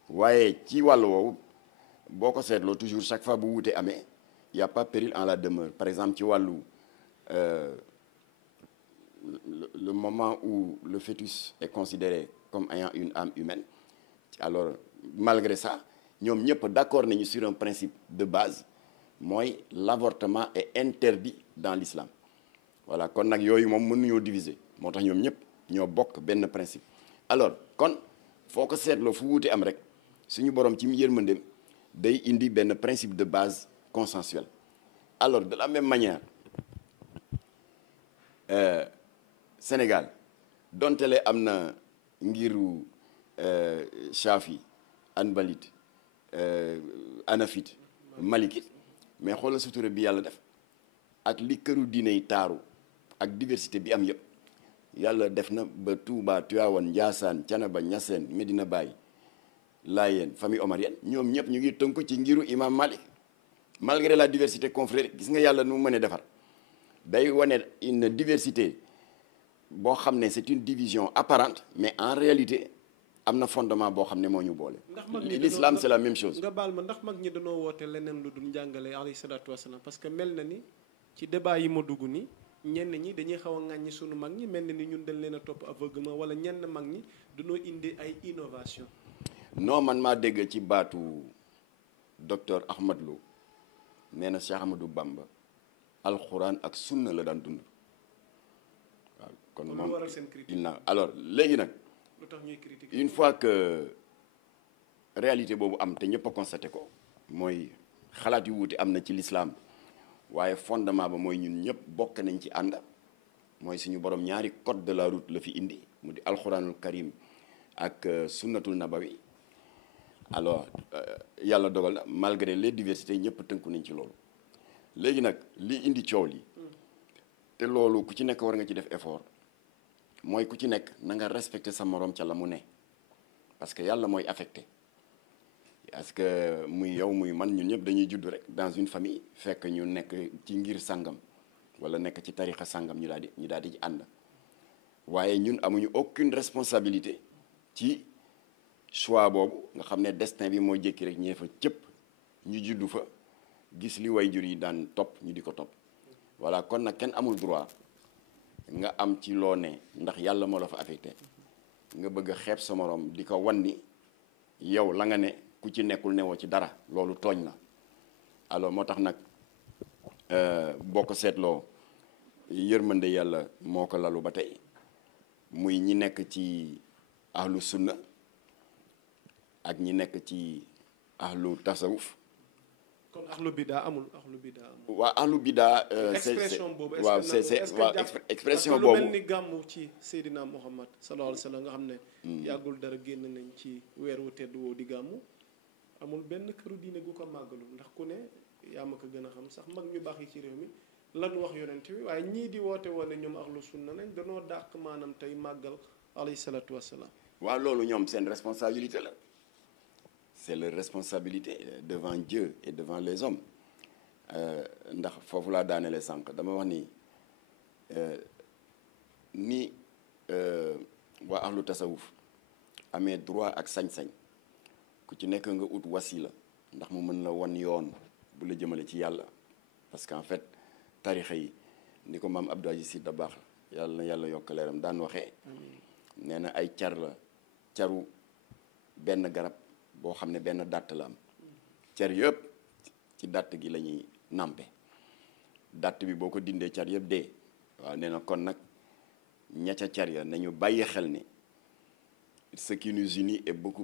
waaye ci wàllu woowu boo ko seetloo toujours chaque fois bu wuute amee y a pas péril en la demeure par exemple ci wàllu le moment où le fœtus est considéré comme ayant une âme humaine alors malgré ça ñoom ñëpp d'accord nañu sur un principe de base mooy l'avortement est interdit dans l'islam voilà kon nag yooyu moom mënuñoo diviser moo tax ñoom ñëpp ñoo bokk benn principe alors kon foo ko seetloo fu wuute am rek suñu borom ci yërmandeem day indi benn principe de base consensuel alors de la même manière Sénégal dontele am na ngiru Shafi Hanbalite Hanafite Malikite mais xoolal sutura bi yàlla def ak li këru diine yi taaru ak diversité bi am yëpp yàlla def na ba Touba Tivaouane Ndiassane Thiénaba Niassène Medina Baye Layène famille omarienne ñoom ñëpp ñu ngi tënku ci ngiru imam Malik malgré la diversité confrérique gis nga yàlla nu mu mënee defar day wane une diversité boo xam ne c'est une division apparente mais en réalité am na fondement boo xam ne moo ñu boole. l'islam c'est la même chose. nga baal ma ndax mag ñi dañoo woote leneen lu dul njàngale alayhi salaatu wasalaam parce que mel na ni ci débat yi ma dugg ni ñenn ñi dañuy xaw a ŋàññi sunu mag ñi mel na ni ñun dañ leen a topp aveuglement wala ñenn mag ñi dañoo indi ay innovation. non man maa dégg ci baatu docteur Ahmad Lo nee na Cheikh Ahmadou Bamba alxuraan ak sunna la daan dund waaw kon moom waral seen critique il na alors léegi nag lu tax ñuy critiquer une fois que réalité boobu am te ñëpp a constaté ko mooy xalaat yu wuute am na ci l'islam waaye fondement ba mooy ñun ñëpp bokk nañ ci ànd mooy suñu borom ñaari code de la route la fi indi mu di alxuraanul karim ak sunnatul nabawi alors yàlla dogal na malgré les diversités ñëpp tënku nañ ci loolu léegi nag li indi coow li te loolu ku ci nekk war nga ci def effort mooy ku ci nekk na nga respecter sa morom ca la mu ne parce que yàlla mooy affecté parce que muy yow muy man ñun ñëpp dañuy judd rek dans une famille fekk ñu nekk ci ngir sàngam wala nekk ci tarixa sàngam ñu daal di ci ànd waaye ñun amuñu aucune responsabilité ci choix boobu nga xam ne destin bi moo jékki rek ñee fa cëpp ñu juddu fa gis li way jur yi daan topp ñu di ko topp voilà kon nag kenn amul droit nga am ci loo ne ndax yàlla moo la fa affecté nga bëgg a xeeb sa morom di ko wan ni yow la nga ne ku ci nekkul newoo ci dara loolu tooñ la alors moo tax nag boo ko seetloo yërmande yàlla moo ko lalu ba tey muy ñi nekk ci ahlu sunna ak ñi nekk ci ahlu tasawuf. kon ahlu bidaa amul ahlu bidaa amul. waa ahlu bidaa. expression boobu waaw expression boobu lu mel ni gàmmu ci Seydina Muhammad sallallahu alayhi wa sallam nga xam ne. yàggul dara génn nañ ci weer wu tedd woo di gàmmu. amul benn këru diine gu ko màggalu ndax ku ne yaa ma ko gën a xam sax mag ñu baax yi ci réew mi lan wax yonent bi waaye ñii di woote woon ne ñoom ahlu sunna nañ danoo dàq maanaam tey màggal alayhi salaatu wassalaam. waaw loolu ñoom seen responsabilité la. c'est leur responsabilité devant Dieu et devant les hommes ndax foofu laa daanele sànq dama wax ni waa ahlu tasawuf amee droit ak sañ-sañ ku ci nekk nga ut wasila ndax mu mën la wan yoon bu la jëmale ci yàlla parce qu'en fait tarixa yi ni ko maam Abdou Aziz Sy Dabakh yàlla na yàlla yokk leeram daan waxee nee na ay car la caru benn garab boo xam ne benn dàtt la am car yëpp ci dàtt gi la ñuy nàmpe dàtt bi boo ko dindee car yëpp dee waaw nee na kon nag ña ca car ya nañu bàyyi xel ni ce qui nous unit est beaucoup